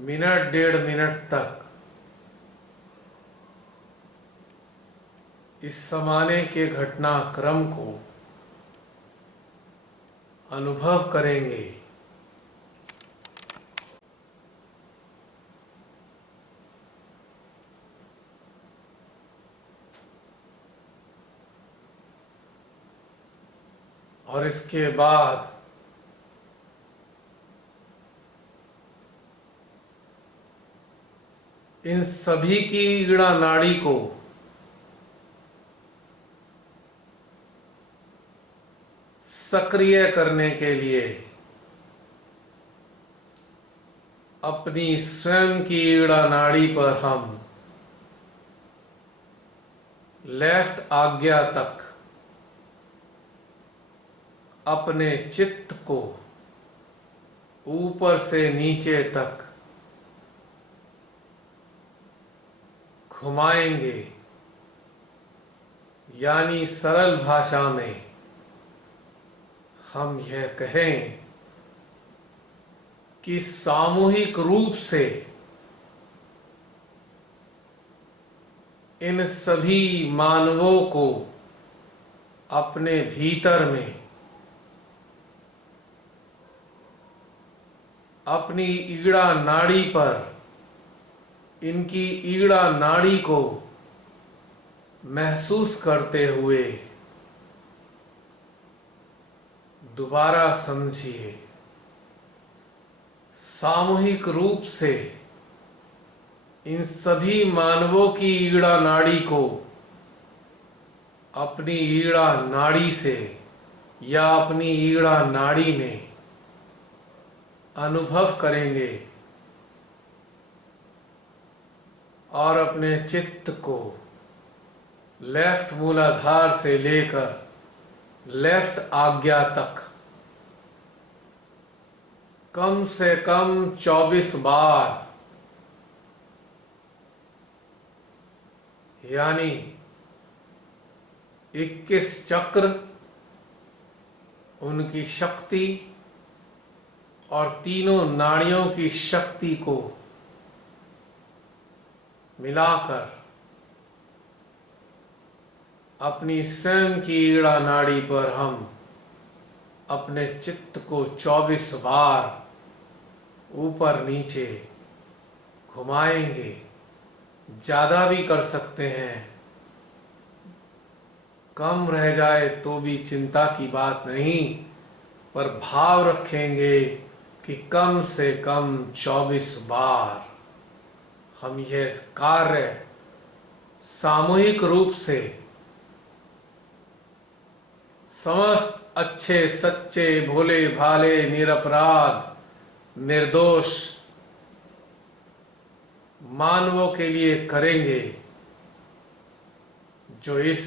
मिनट डेढ़ मिनट तक इस समाने के घटनाक्रम को अनुभव करेंगे। और इसके बाद इन सभी की ईड़ा नाड़ी को सक्रिय करने के लिए अपनी स्वयं की ईड़ा नाड़ी पर हम लेफ्ट आज्ञा तक अपने चित्त को ऊपर से नीचे तक घुमाएंगे। यानी सरल भाषा में हम यह कहें कि सामूहिक रूप से इन सभी मानवों को अपने भीतर में अपनी ईड़ा नाड़ी पर इनकी ईड़ा नाड़ी को महसूस करते हुए दोबारा समझिए। सामूहिक रूप से इन सभी मानवों की ईड़ा नाड़ी को अपनी ईड़ा नाड़ी से या अपनी ईड़ा नाड़ी में अनुभव करेंगे और अपने चित्त को लेफ्ट मूलाधार से लेकर लेफ्ट आज्ञा तक कम से कम 24 बार, यानी 21 चक्र उनकी शक्ति और तीनों नाड़ियों की शक्ति को मिलाकर अपनी स्वयं की ईड़ा नाड़ी पर हम अपने चित्त को 24 बार ऊपर नीचे घुमाएंगे। ज़्यादा भी कर सकते हैं, कम रह जाए तो भी चिंता की बात नहीं, पर भाव रखेंगे कि कम से कम 24 बार हम यह कार्य सामूहिक रूप से समस्त अच्छे सच्चे भोले भाले निरपराध निर्दोष मानवों के लिए करेंगे, जो इस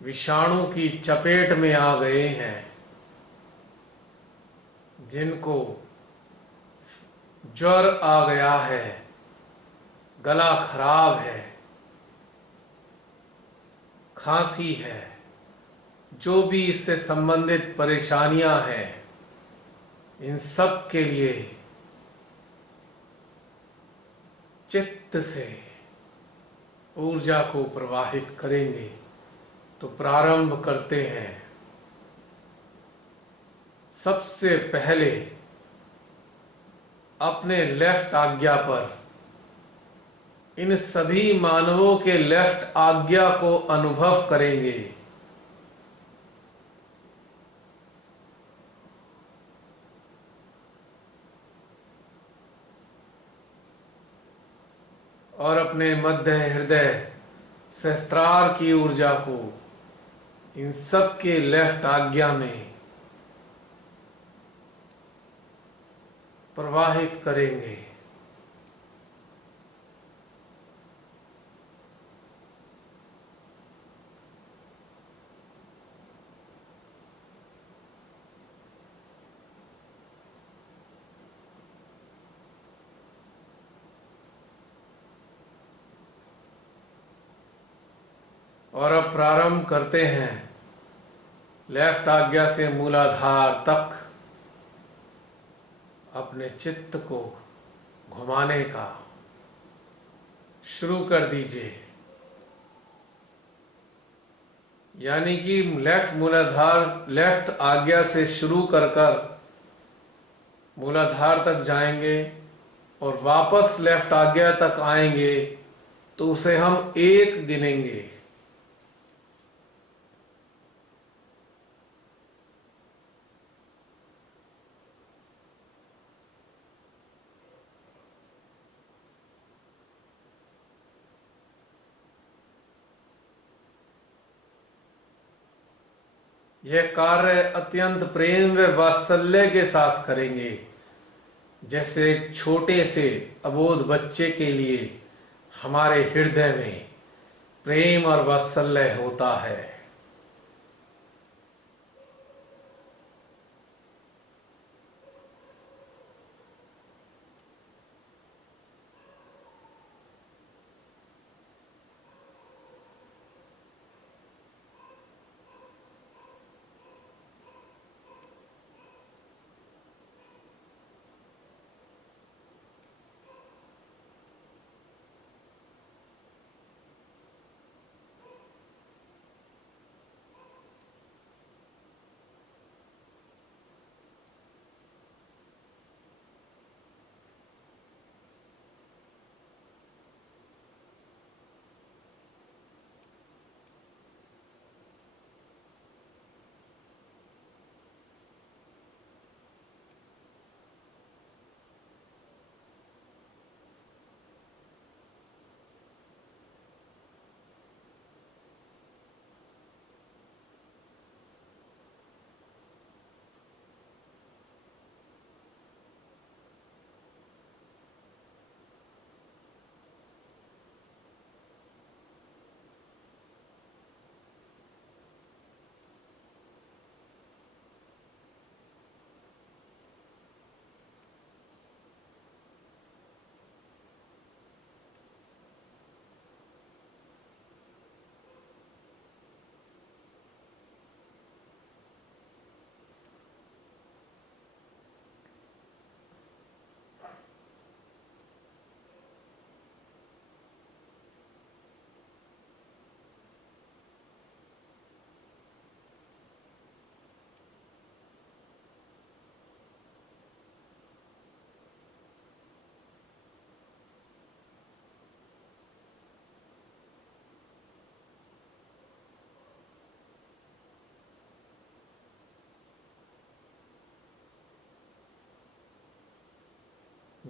विषाणु की चपेट में आ गए हैं, जिनको ज्वर आ गया है, गला खराब है, खांसी है, जो भी इससे संबंधित परेशानियां हैं, इन सब के लिए चित्त से ऊर्जा को प्रवाहित करेंगे। तो प्रारंभ करते हैं। सबसे पहले अपने लेफ्ट आज्ञा पर इन सभी मानवों के लेफ्ट आज्ञा को अनुभव करेंगे। और अपने मध्य हृदय सहस्त्रार की ऊर्जा को इन सब के लेफ्ट आज्ञा में प्रवाहित करेंगे। और अब प्रारंभ करते हैं लेफ्ट आज्ञा से मूलाधार तक अपने चित्त को घुमाने का। शुरू कर दीजिए। यानी कि लेफ्ट मूलाधार लेफ्ट आज्ञा से शुरू कर कर मूलाधार तक जाएंगे और वापस लेफ्ट आज्ञा तक आएंगे, तो उसे हम एक गिनेंगे। यह कार्य अत्यंत प्रेम व वात्सल्य के साथ करेंगे, जैसे एक छोटे से अबोध बच्चे के लिए हमारे हृदय में प्रेम और वात्सल्य होता है।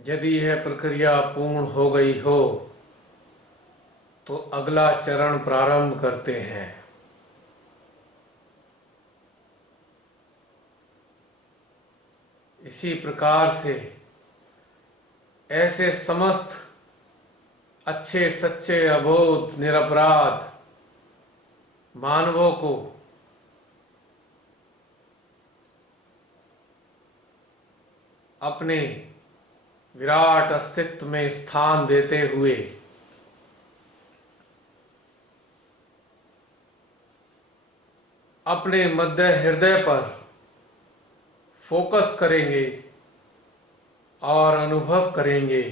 यदि यह प्रक्रिया पूर्ण हो गई हो तो अगला चरण प्रारंभ करते हैं। इसी प्रकार से ऐसे समस्त अच्छे सच्चे अबोध निरपराध मानवों को अपने विराट अस्तित्व में स्थान देते हुए अपने मध्य हृदय पर फोकस करेंगे और अनुभव करेंगे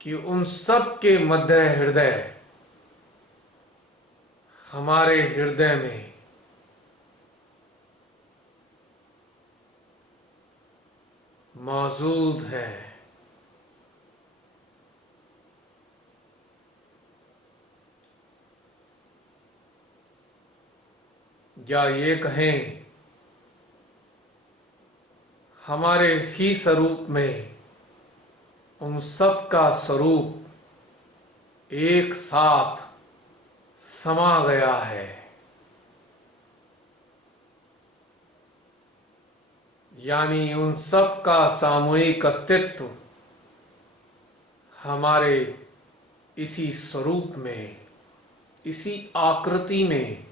कि उन सब के मध्य हृदय हमारे हृदय में मौजूद है। या ये कहें हमारे इसी स्वरूप में उन सब का स्वरूप एक साथ समा गया है। यानी उन सब का सामूहिक अस्तित्व हमारे इसी स्वरूप में, इसी आकृति में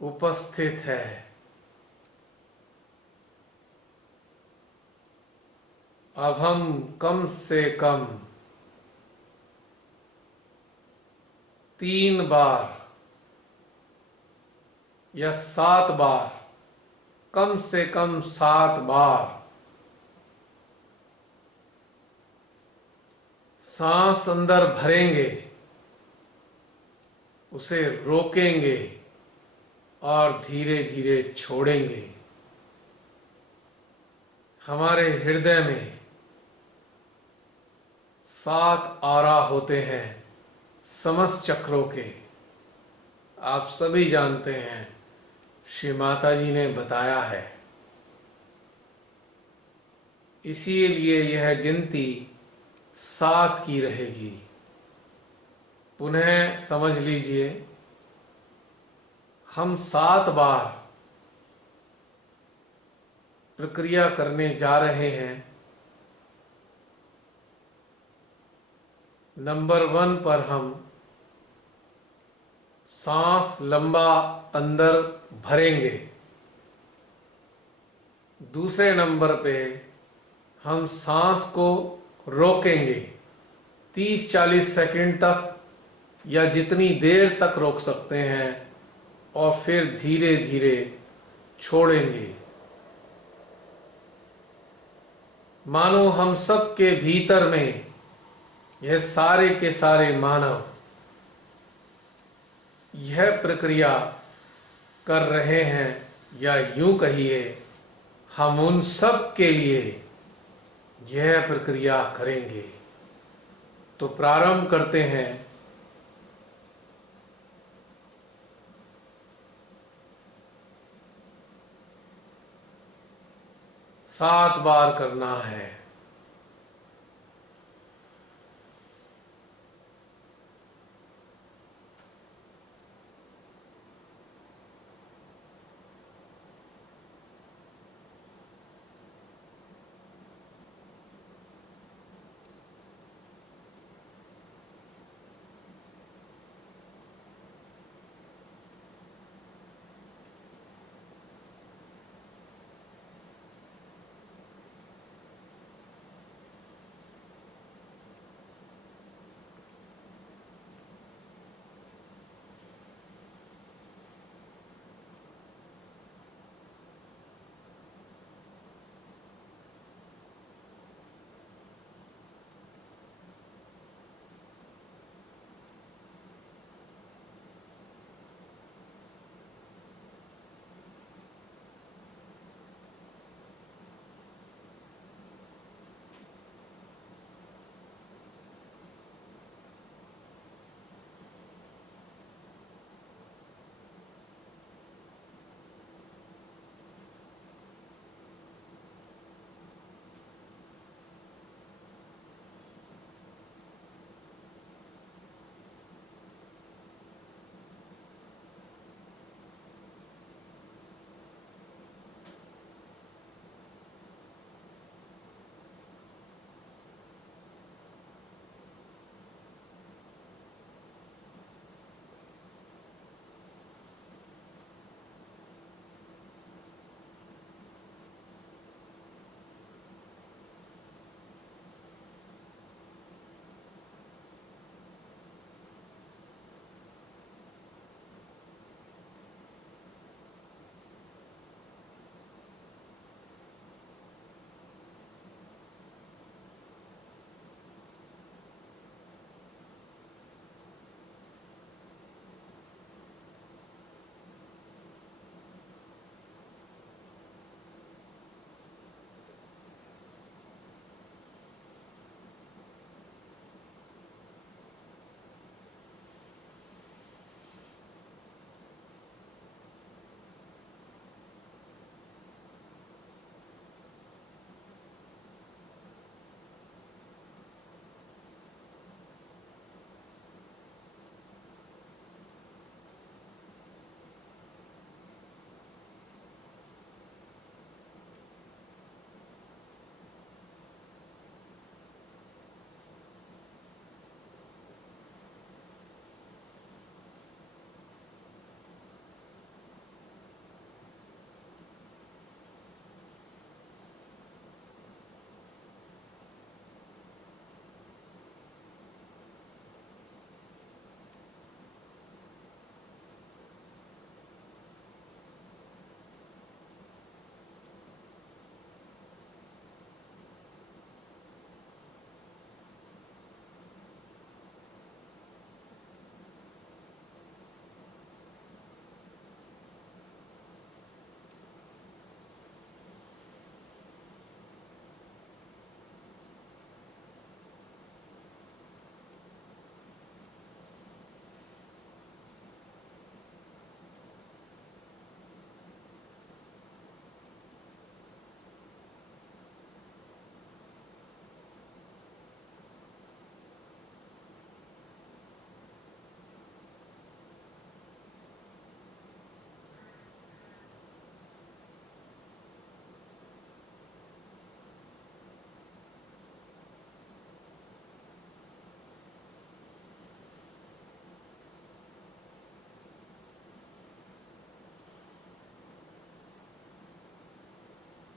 उपस्थित है। अब हम कम से कम 3 बार या 7 बार, कम से कम 7 बार सांस अंदर भरेंगे, उसे रोकेंगे और धीरे धीरे छोड़ेंगे। हमारे हृदय में 7 आरा होते हैं समस्त चक्रों के। आप सभी जानते हैं, श्री माता जी ने बताया है। इसीलिए यह गिनती 7 की रहेगी। पुनः समझ लीजिए, हम 7 बार प्रक्रिया करने जा रहे हैं। नंबर 1 पर हम सांस लंबा अंदर भरेंगे। दूसरे नंबर पे हम सांस को रोकेंगे 30-40 सेकंड तक, या जितनी देर तक रोक सकते हैं, और फिर धीरे धीरे छोड़ेंगे। मानो हम सब के भीतर में यह सारे के सारे मानव यह प्रक्रिया कर रहे हैं, या यूं कहिए हम उन सब के लिए यह प्रक्रिया करेंगे। तो प्रारंभ करते हैं। सात बार करना है।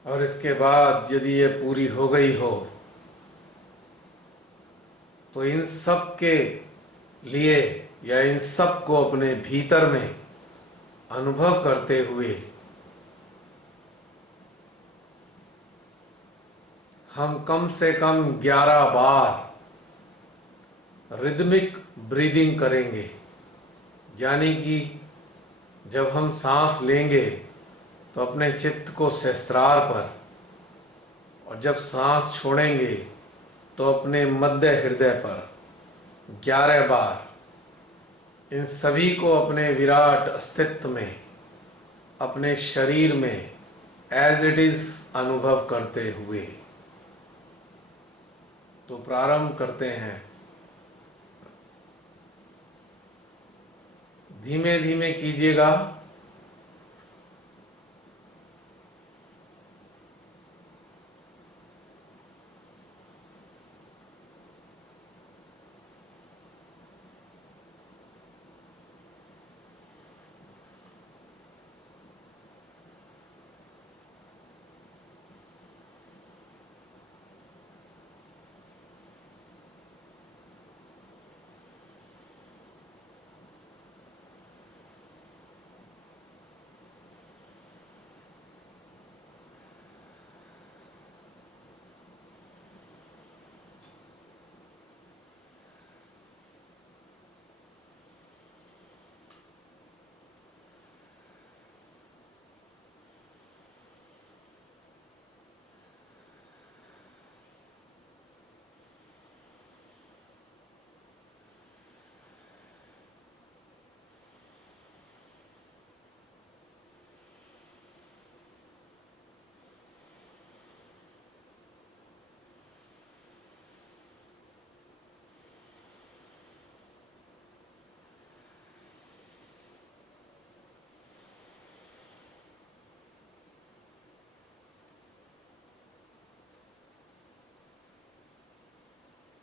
और इसके बाद यदि ये पूरी हो गई हो तो इन सब के लिए या इन सब को अपने भीतर में अनुभव करते हुए हम कम से कम 11 बार रिदमिक ब्रीदिंग करेंगे। यानी कि जब हम सांस लेंगे तो अपने चित्त को सहस्त्रार पर, और जब सांस छोड़ेंगे तो अपने मध्य हृदय पर 11 बार इन सभी को अपने विराट अस्तित्व में, अपने शरीर में एज इट इज अनुभव करते हुए। तो प्रारंभ करते हैं। धीमे धीमे कीजिएगा।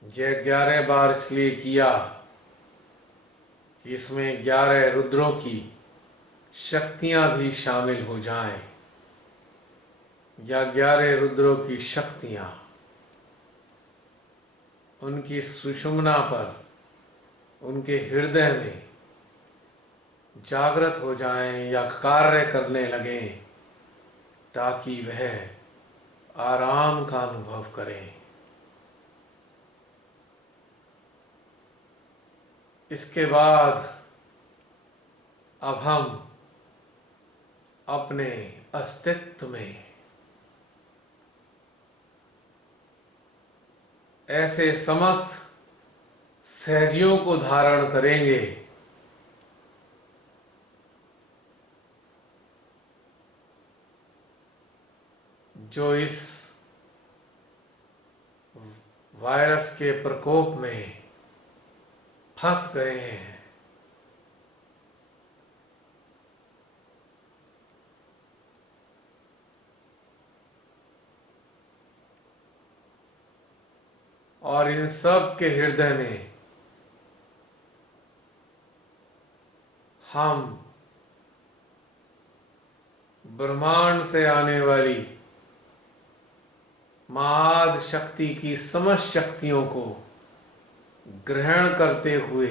यह 11 बार इसलिए किया कि इसमें 11 रुद्रों की शक्तियां भी शामिल हो जाएं, या 11 रुद्रों की शक्तियां उनकी सुषुम्ना पर, उनके हृदय में जागृत हो जाएं या कार्य करने लगें, ताकि वह आराम का अनुभव करें। इसके बाद अब हम अपने अस्तित्व में ऐसे समस्त सहजियों को धारण करेंगे जो इस वायरस के प्रकोप में फंस गए हैं। और इन सब के हृदय में हम ब्रह्मांड से आने वाली महाद शक्ति की समस्त शक्तियों को ग्रहण करते हुए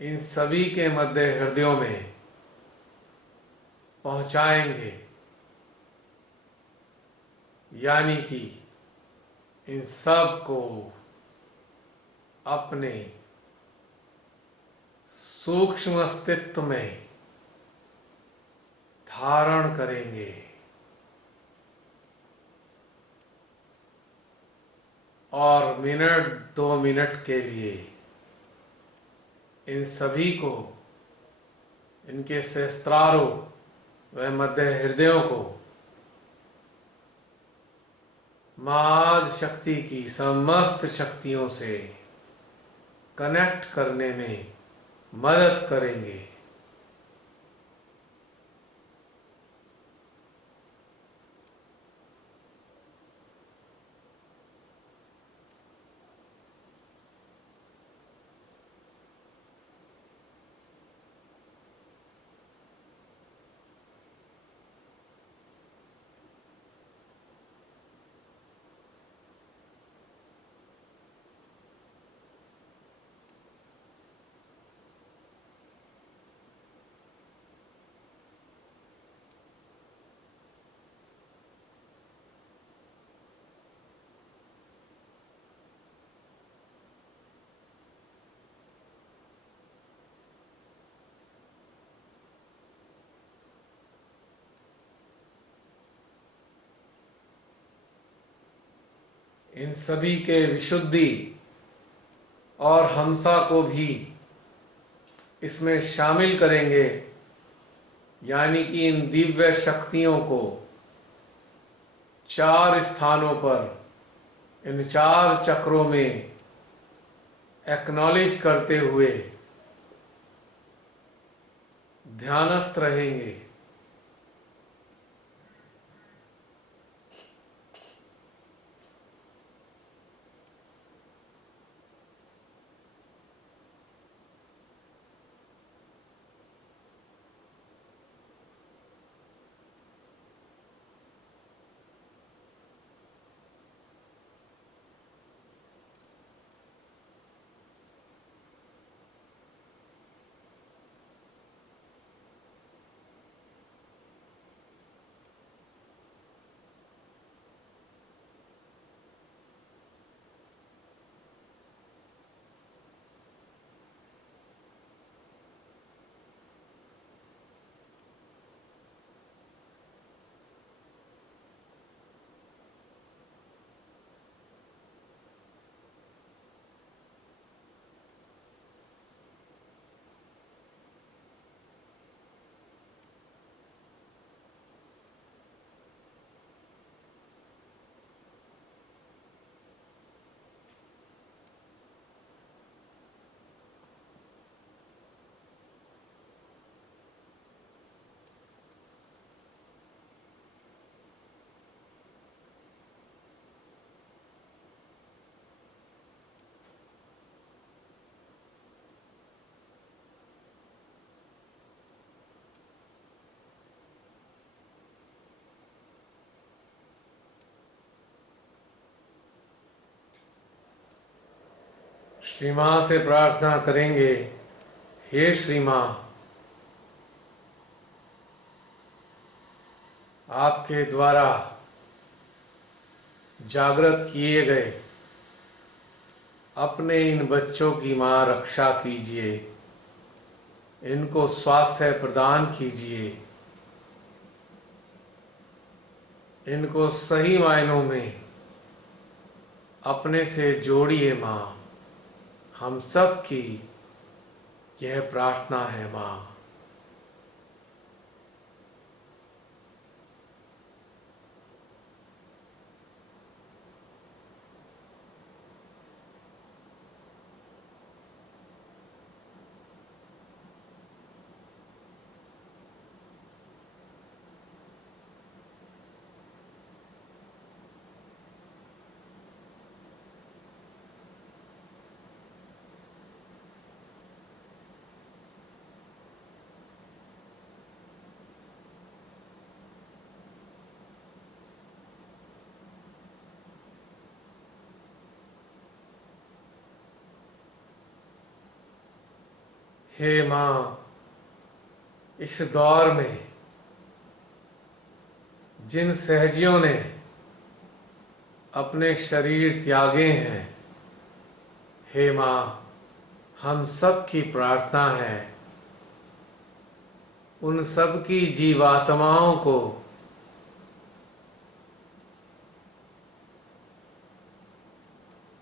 इन सभी के मध्य हृदयों में पहुंचाएंगे। यानी कि इन सब को अपने सूक्ष्म अस्तित्व में धारण करेंगे। और मिनट 2 मिनट के लिए इन सभी को, इनके सहस्त्रारों व मध्य हृदयों को माद शक्ति की समस्त शक्तियों से कनेक्ट करने में मदद करेंगे। इन सभी के विशुद्धि और हमसा को भी इसमें शामिल करेंगे, यानी कि इन दिव्य शक्तियों को 4 स्थानों पर, इन 4 चक्रों में एक्नॉलेज करते हुए ध्यानस्थ रहेंगे। श्री मां से प्रार्थना करेंगे, हे श्री मां, आपके द्वारा जागृत किए गए अपने इन बच्चों की मां रक्षा कीजिए, इनको स्वास्थ्य प्रदान कीजिए, इनको सही मायनों में अपने से जोड़िए मां। हम सब की यह प्रार्थना है मां। हे मां, इस दौर में जिन सहजियों ने अपने शरीर त्यागे हैं, हे मां, हम सब की प्रार्थना है उन सब की जीवात्माओं को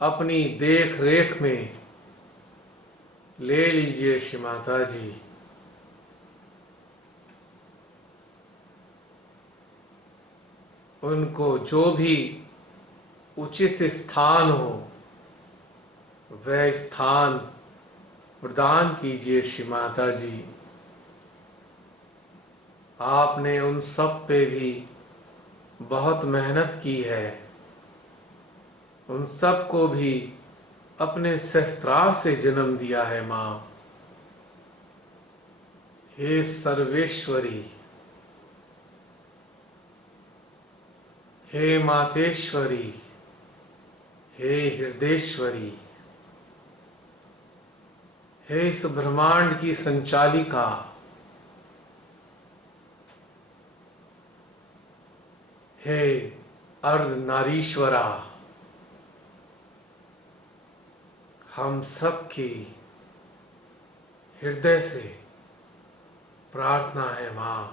अपनी देख रेख में ले लीजिए श्री माता जी। उनको जो भी उचित स्थान हो वह स्थान प्रदान कीजिए श्री माता जी। आपने उन सब पे भी बहुत मेहनत की है, उन सब को भी अपने सहस्त्रार से जन्म दिया है मां। हे सर्वेश्वरी, हे मातेश्वरी, हे हृदयेश्वरी, हे इस ब्रह्मांड की संचालिका, हे अर्धनारीश्वरा, हम सब की हृदय से प्रार्थना है मां,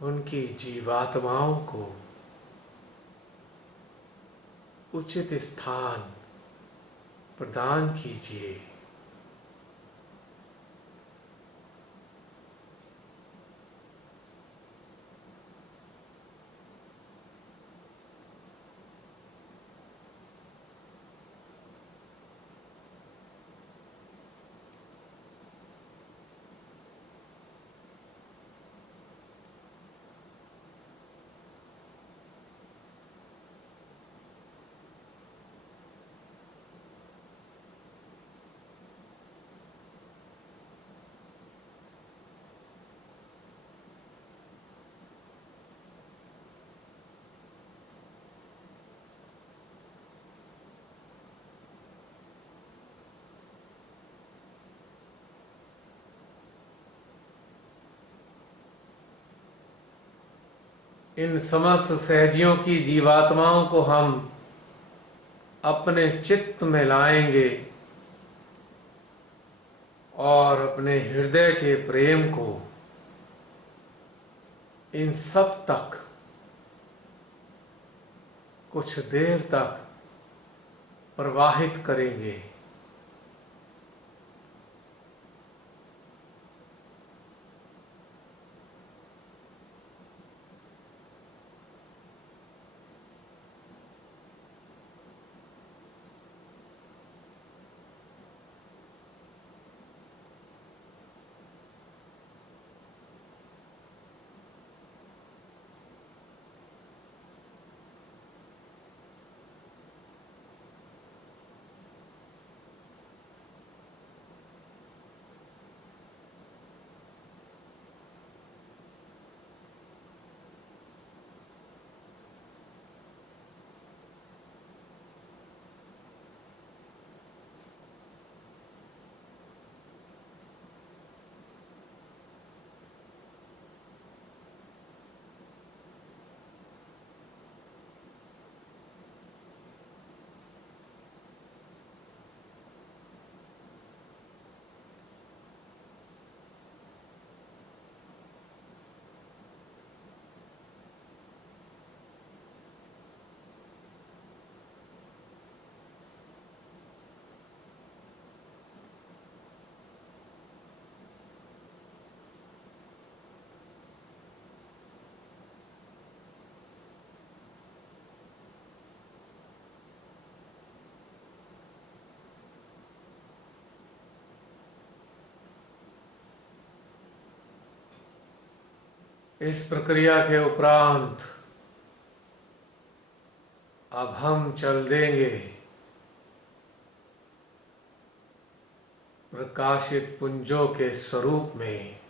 उनकी जीवात्माओं को उचित स्थान प्रदान कीजिए। इन समस्त सहजियों की जीवात्माओं को हम अपने चित्त में लाएंगे और अपने हृदय के प्रेम को इन सब तक कुछ देर तक प्रवाहित करेंगे। इस प्रक्रिया के उपरांत अब हम चल देंगे प्रकाशित पुंजों के स्वरूप में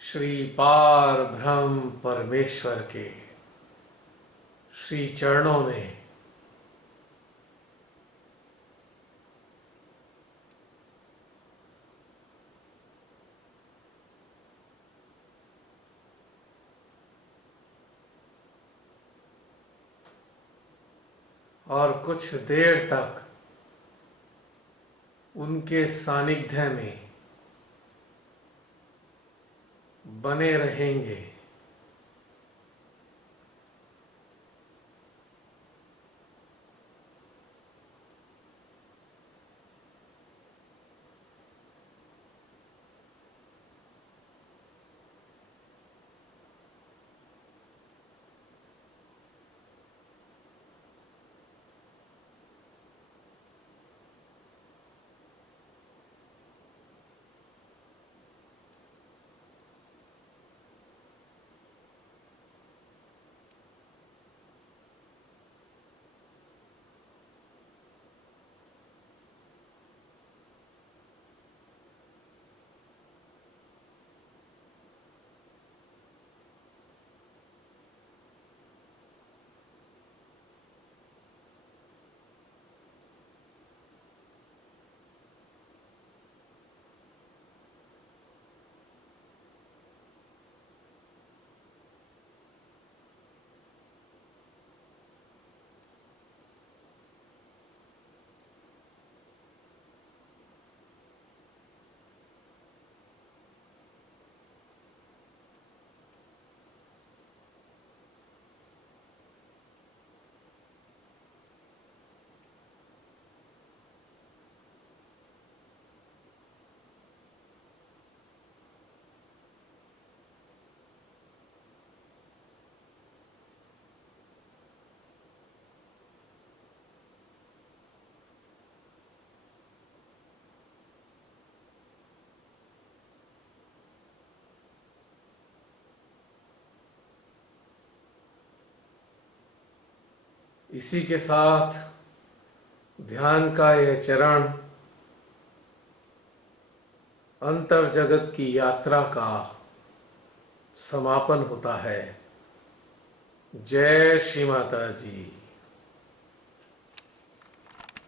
श्री पार ब्रह्म परमेश्वर के श्री चरणों में। और कुछ देर तक उनके सानिध्य में बने रहेंगे। इसी के साथ ध्यान का यह चरण अंतर जगत की यात्रा का समापन होता है। जय श्री माता जी।